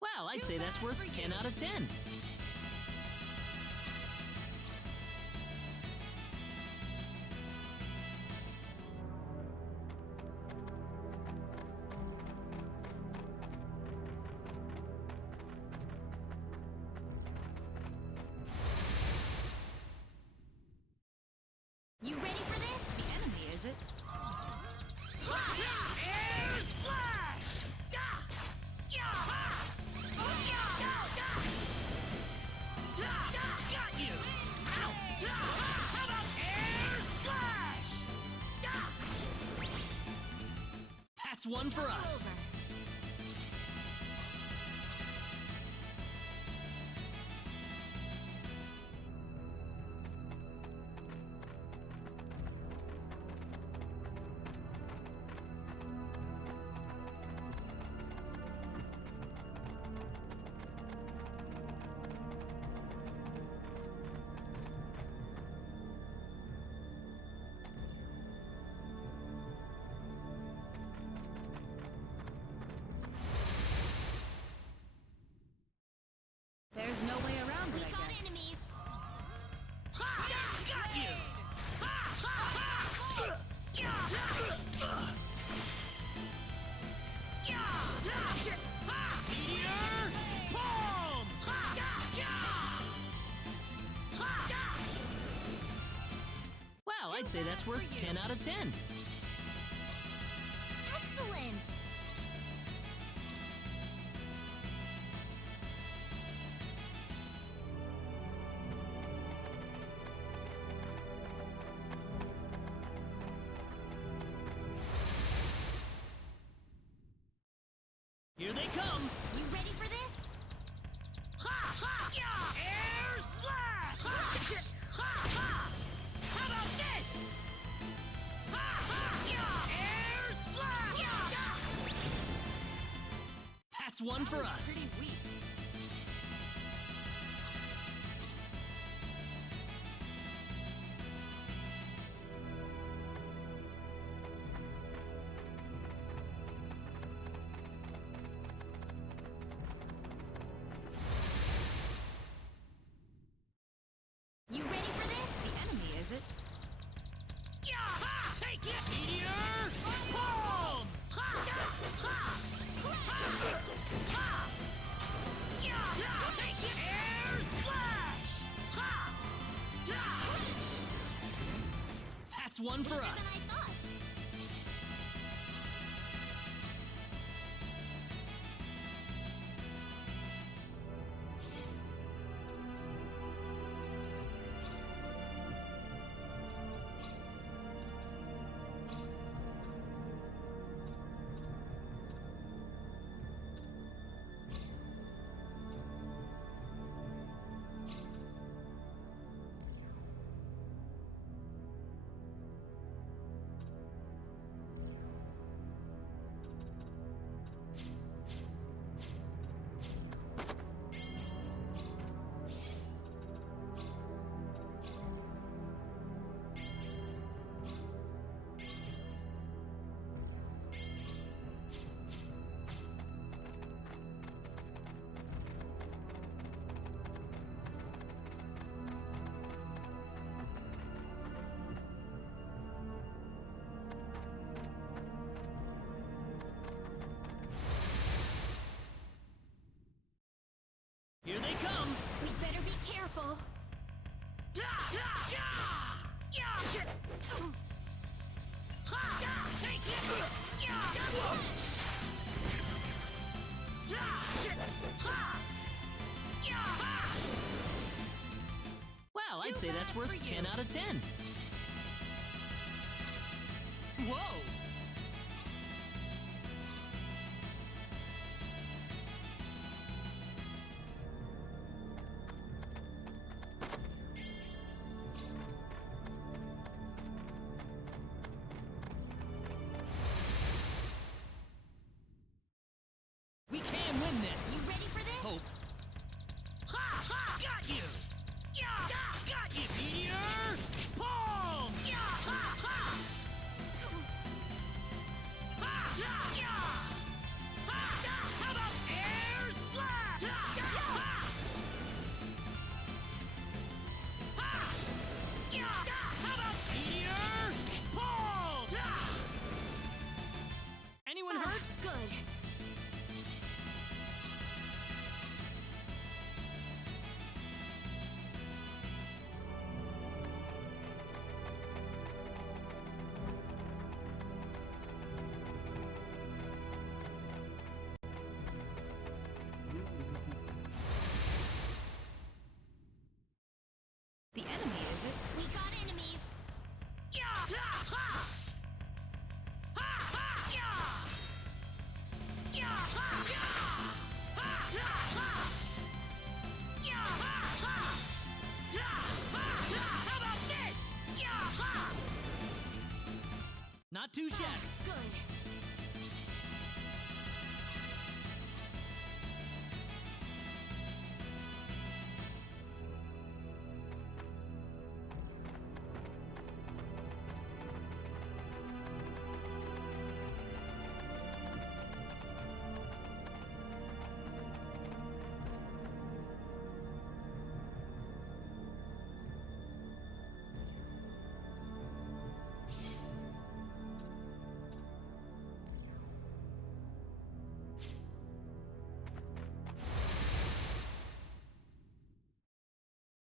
Well, I'd say that's worth 10 out of 10. You ready for this? The enemy, is it? Air slash! Got you! Ow! How about air slash? That's one for us. There's no way around it, We I got guess. enemies. Got you! Meteor bomb! Well, I'd say that's worth 10 out of 10. Excellent. Here they come. You ready for this? Air slash! How about this? Air slash! That's one for us. Pretty weak. You ready for this? The enemy, is it? Take it! Meteor bomb! Take it! Air slash! That's one for us. I thought. Here they come. We better be careful. Take it! Well, I'd say that's worth 10 out of 10. Whoa! We can win this. You ready for this? Hope. Got you! Got you! Meteor bomb! Not too shabby. Good.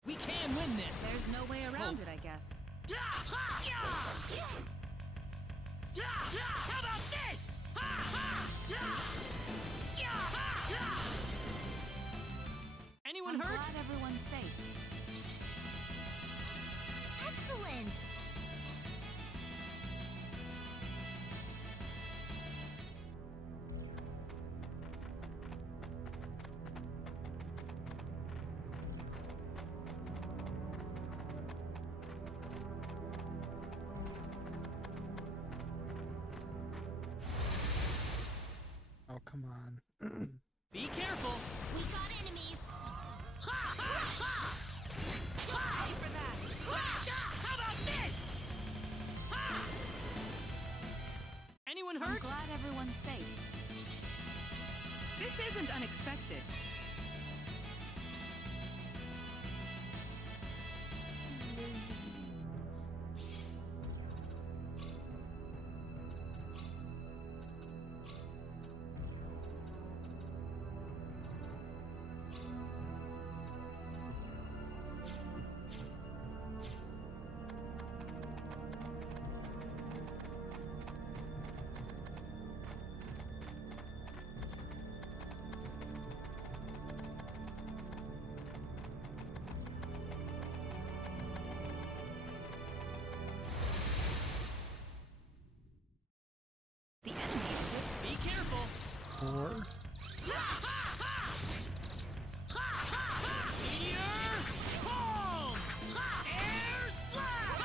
We can win this! There's no way around it, I guess. How about this? Anyone I'm hurt? glad everyone's safe. Excellent! Oh, come on. Be careful! We got enemies! Pay for that! How about this? Anyone I'm hurt? glad everyone's safe. This isn't unexpected. The enemy is it? Be careful! Or Meteor! Palm! Air slap!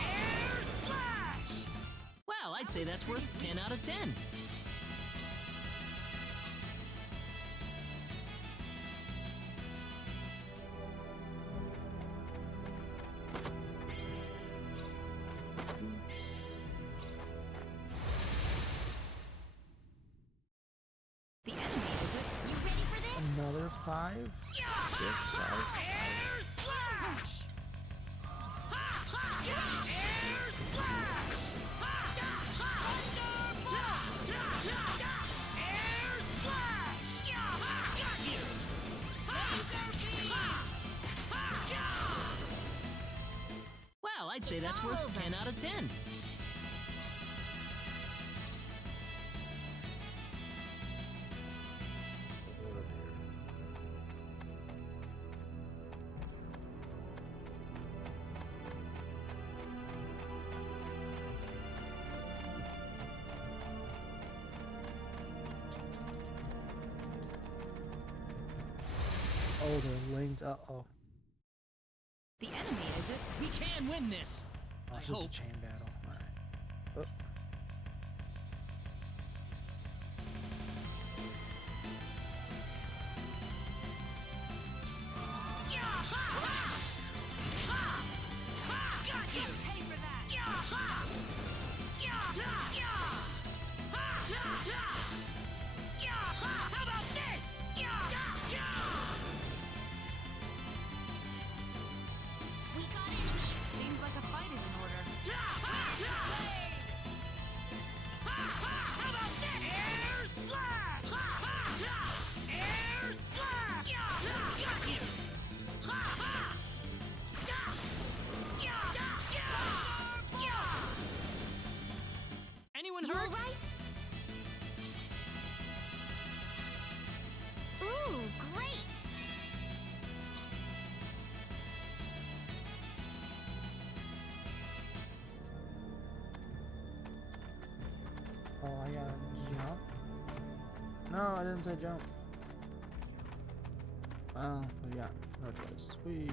Air slash! Well, I'd say that's worth 10 out of 10. The enemy is it? You ready for this? another 5? 6, 5. Air slash! Air slash! Air slash! Got you! Well, I'd say It's that's all worth over. 10 out of 10. Oh, they're linked. Uh-oh. The enemy is it? We can win this! Oh, I it's just hope. a chain battle. Alright. Oh. Got you! Pay for that! How about this? We got enemies! Seems like a fight is in order. How about this? Air slash! Air slash! Got you! Anyone You hurt? alright? Ooh, great! Oh, I gotta jump. No, I didn't say jump. Oh, we got No choice. Sweet.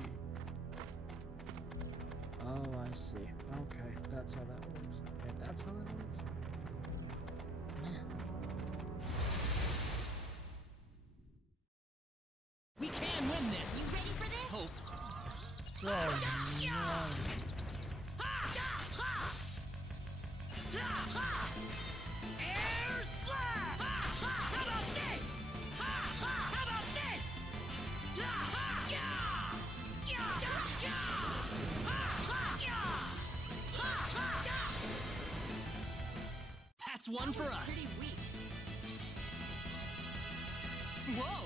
Oh, I see. Okay, that's how that works. If that's how that works. Man. We can win this! You ready for this? Hope. So annoying. Air slap! How about this? How about this? That's one for us. Whoa!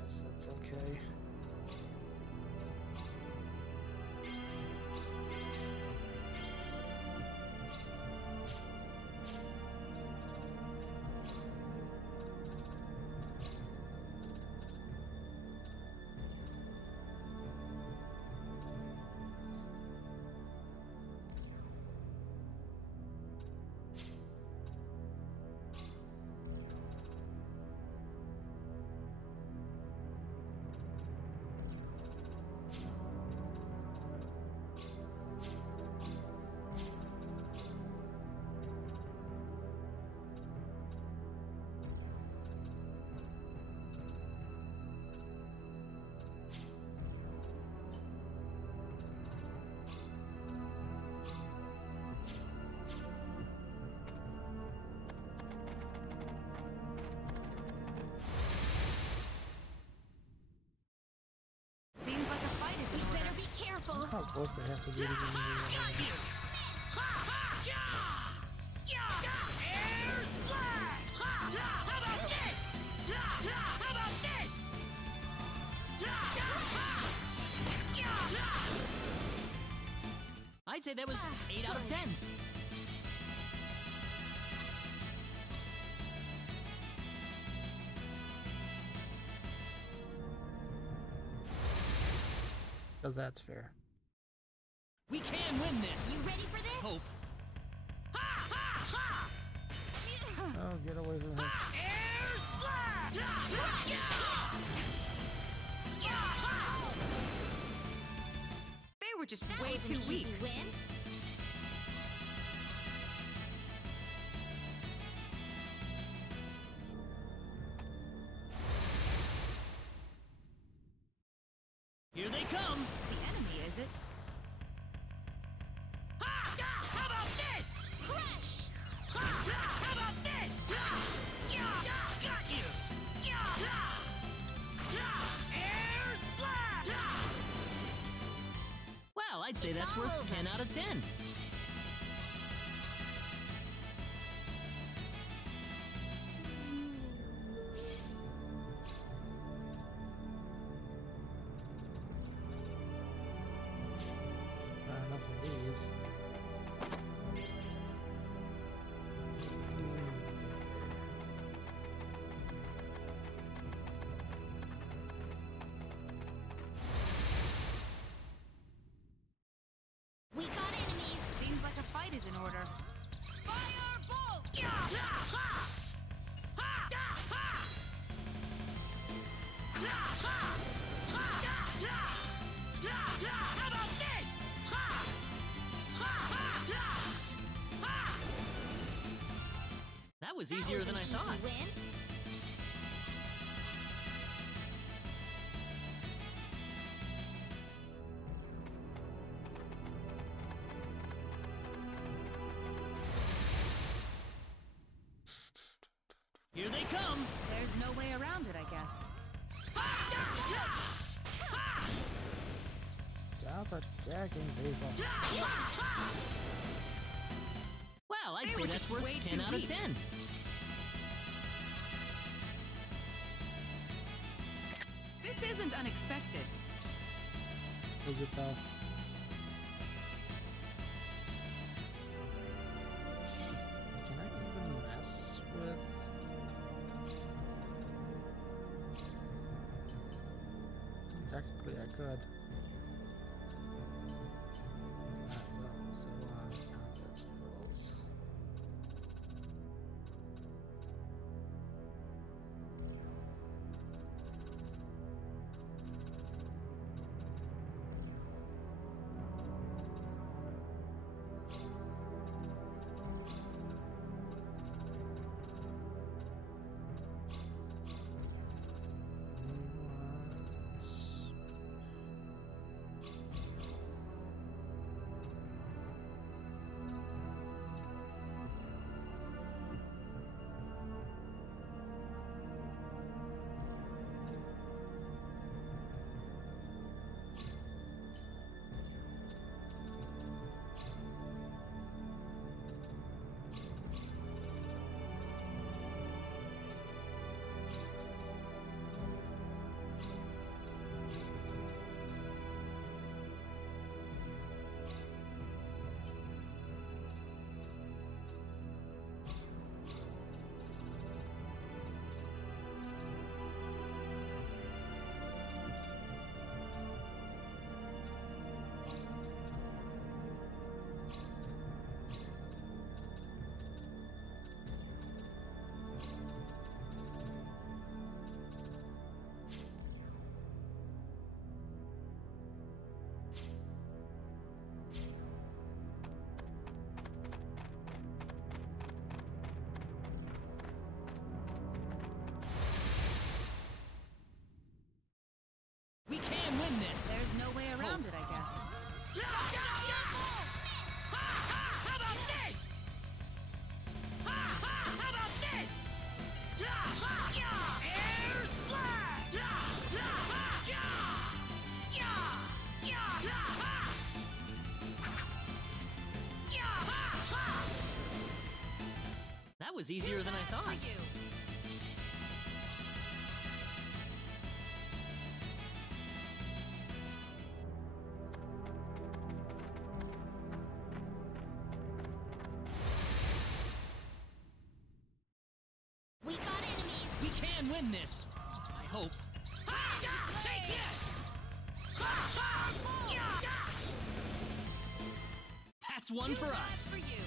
Guess that's okay. Seems like a fight is in You order. better be careful. Look how close they have to be to getting Air slap! How about this? How about this? I'd say that was 8 out of 10. Because that's fair. We can win this. You ready for this? Hope. Oh, get away from her. Air slap! They were just That way was too an weak. easy win. Here they come. The enemy, is it? How about this? Crush! How about this? Got you! Air slap! Well, I'd say that's worth 10 out of 10. Not enough of these. We got enemies. Seems like a fight is in order. How about this? That was easier than I thought. Win. Here they come! There's no way around it, I guess. Stop attacking people. Well, I'd They say were that's just worth way 10 too out of weak. 10. This isn't unexpected. Is it though? Can I even mess with? Technically, I could. Context rules. We can win this! There's no way around it, I guess. How about this? How about this? Air slap! That was easier than I thought. We got enemies. We can win this! I hope. Take this! That's one for us! For you.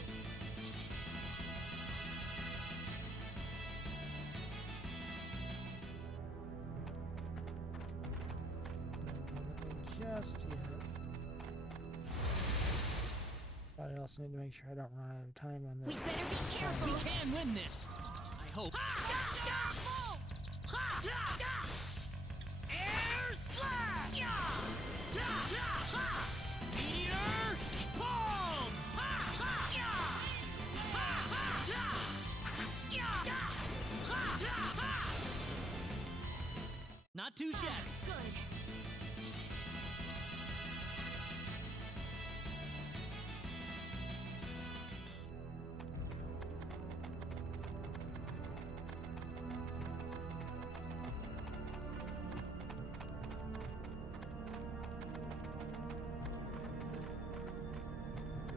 Just yet. But I also need to make sure I don't run out of time on this. We better be careful. We can win this! I hope. Air slap! Meteor palm! Not too shabby. Good.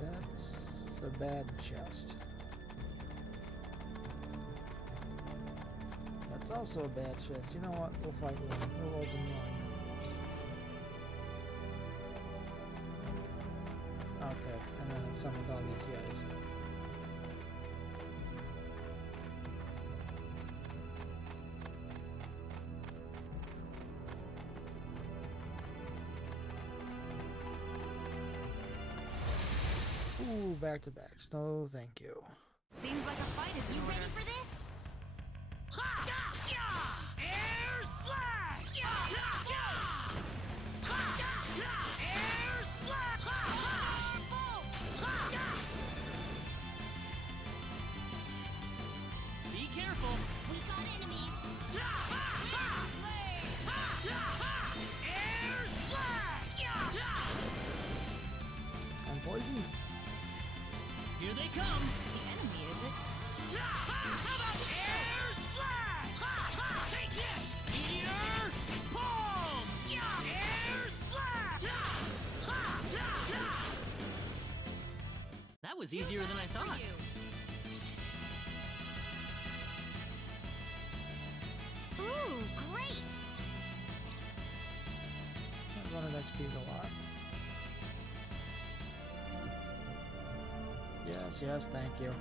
That's a bad chest. That's also a bad chest. You know what? We'll fight one. We'll open one. Okay, and then it summoned all these guys. Ooh, back to backs. No, thank you. Seems like a fight is in You order. ready for this? Air slap! Air slap! Be careful! We got enemies! Air slash! I'm poisoned. Here they come! The enemy, is it? How about air slash? Take this! Meteor palm! Air slash! That was easier than I thought. Ooh, great! That one of XP's a lot. Yes, yes, thank you.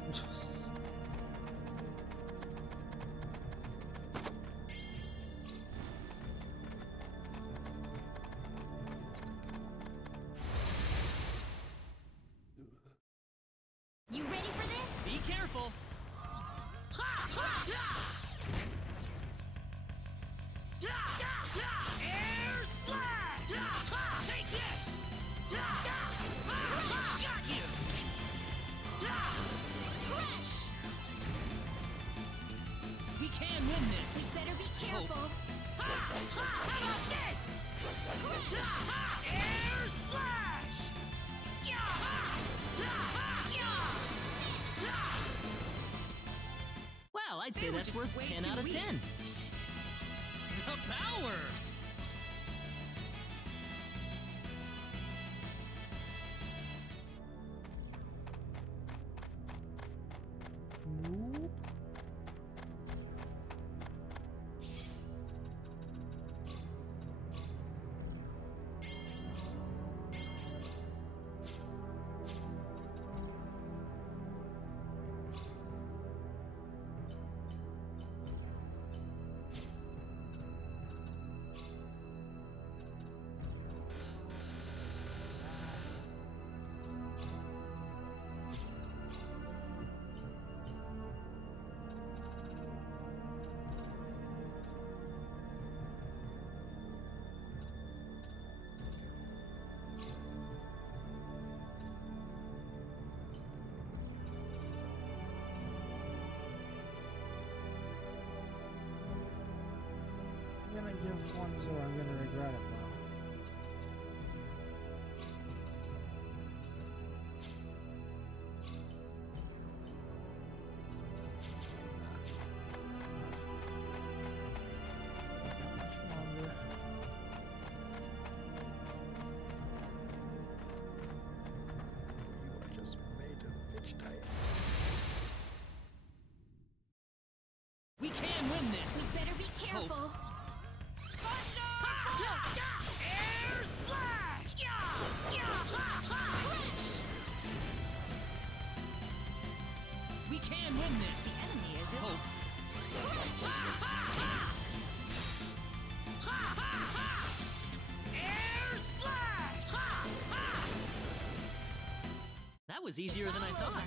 You ready for this? Be careful! Air slash! Take this! Got you! Crush! We can win this! We better be careful! How about this? Air slash! Well, I'd say that's worth 10 out of 10. The power! Nope. I'm gonna give one so I'm gonna regret it though. We can win this! We better be careful! Air slash! We can win this! The enemy, is it? Hope. Air slash! That was easier than I thought.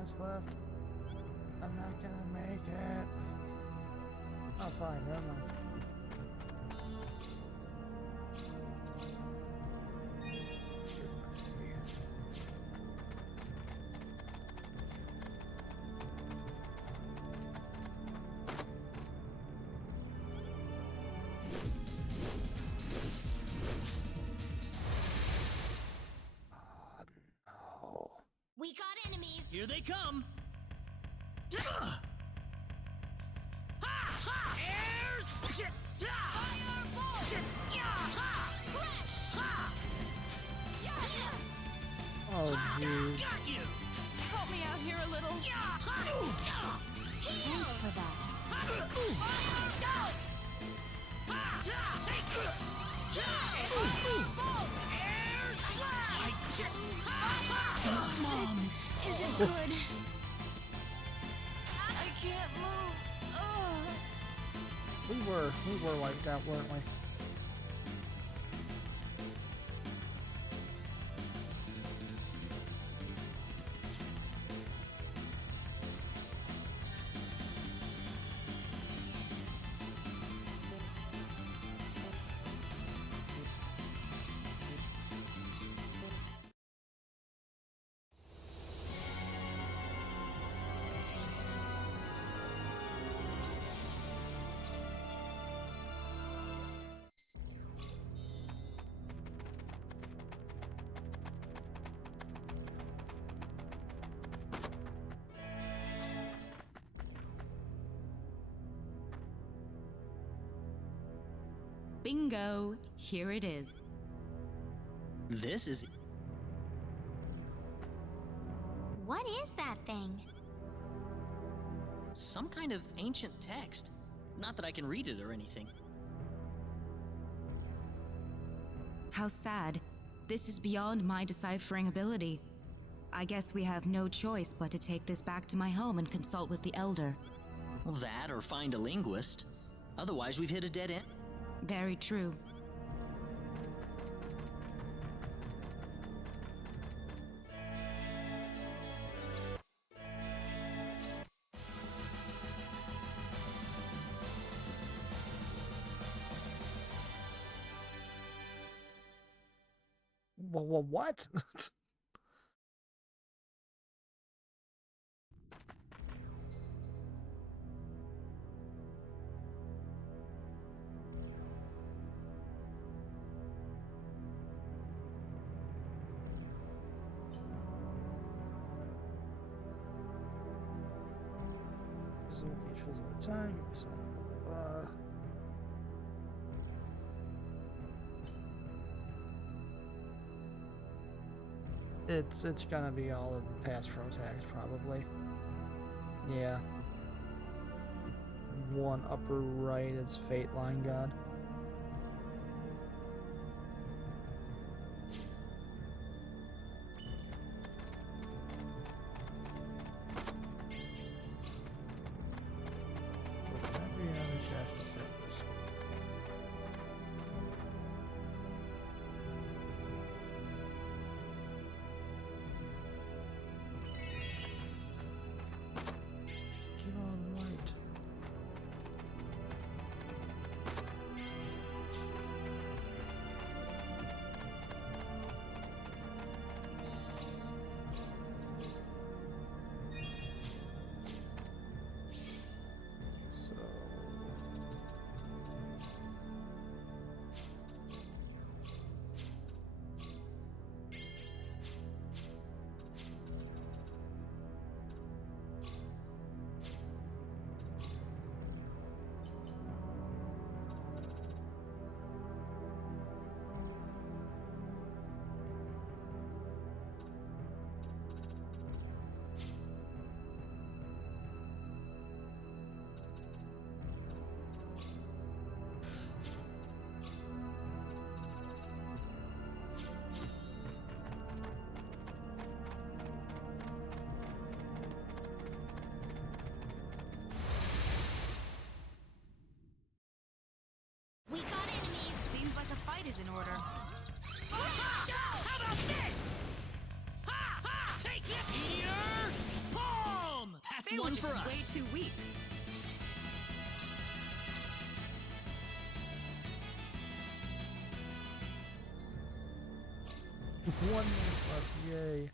minutes left. I'm not gonna make it. Oh, fine, never mind. We got enemies. Here they come. Fireball! Oh, jeez. Got you! Help me out here a little. Thanks for that. This isn't good. I can't move. We were wiped out, weren't we? Bingo! Here it is. This is... What is that thing? some kind of ancient text. Not that I can read it or anything. How sad. This is beyond my deciphering ability. I guess we have no choice but to take this back to my home and consult with the Elder. Well, that or find a linguist. Otherwise, we've hit a dead end. Very true. Well, what? Time. So, it's gonna be all of the past pro tags probably. Yeah. One upper right is Fate Line God. too weak. One plus, yay.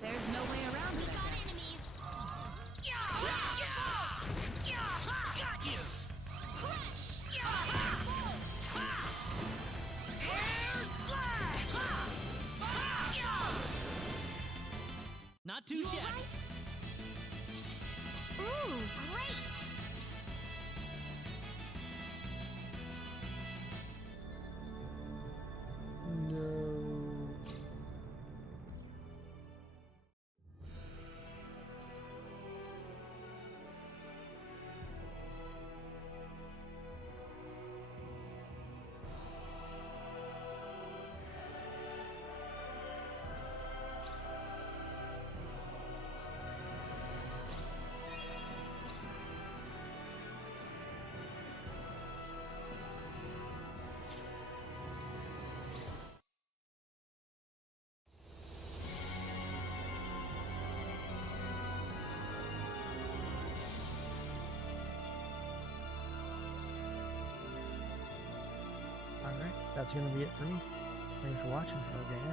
There's no way around it. Got enemies. Got you! Crash! Air slash! Not too You shabby. alright? Ooh, great! No. Alright, that's gonna be it for me. Thanks for watching, Hello Games.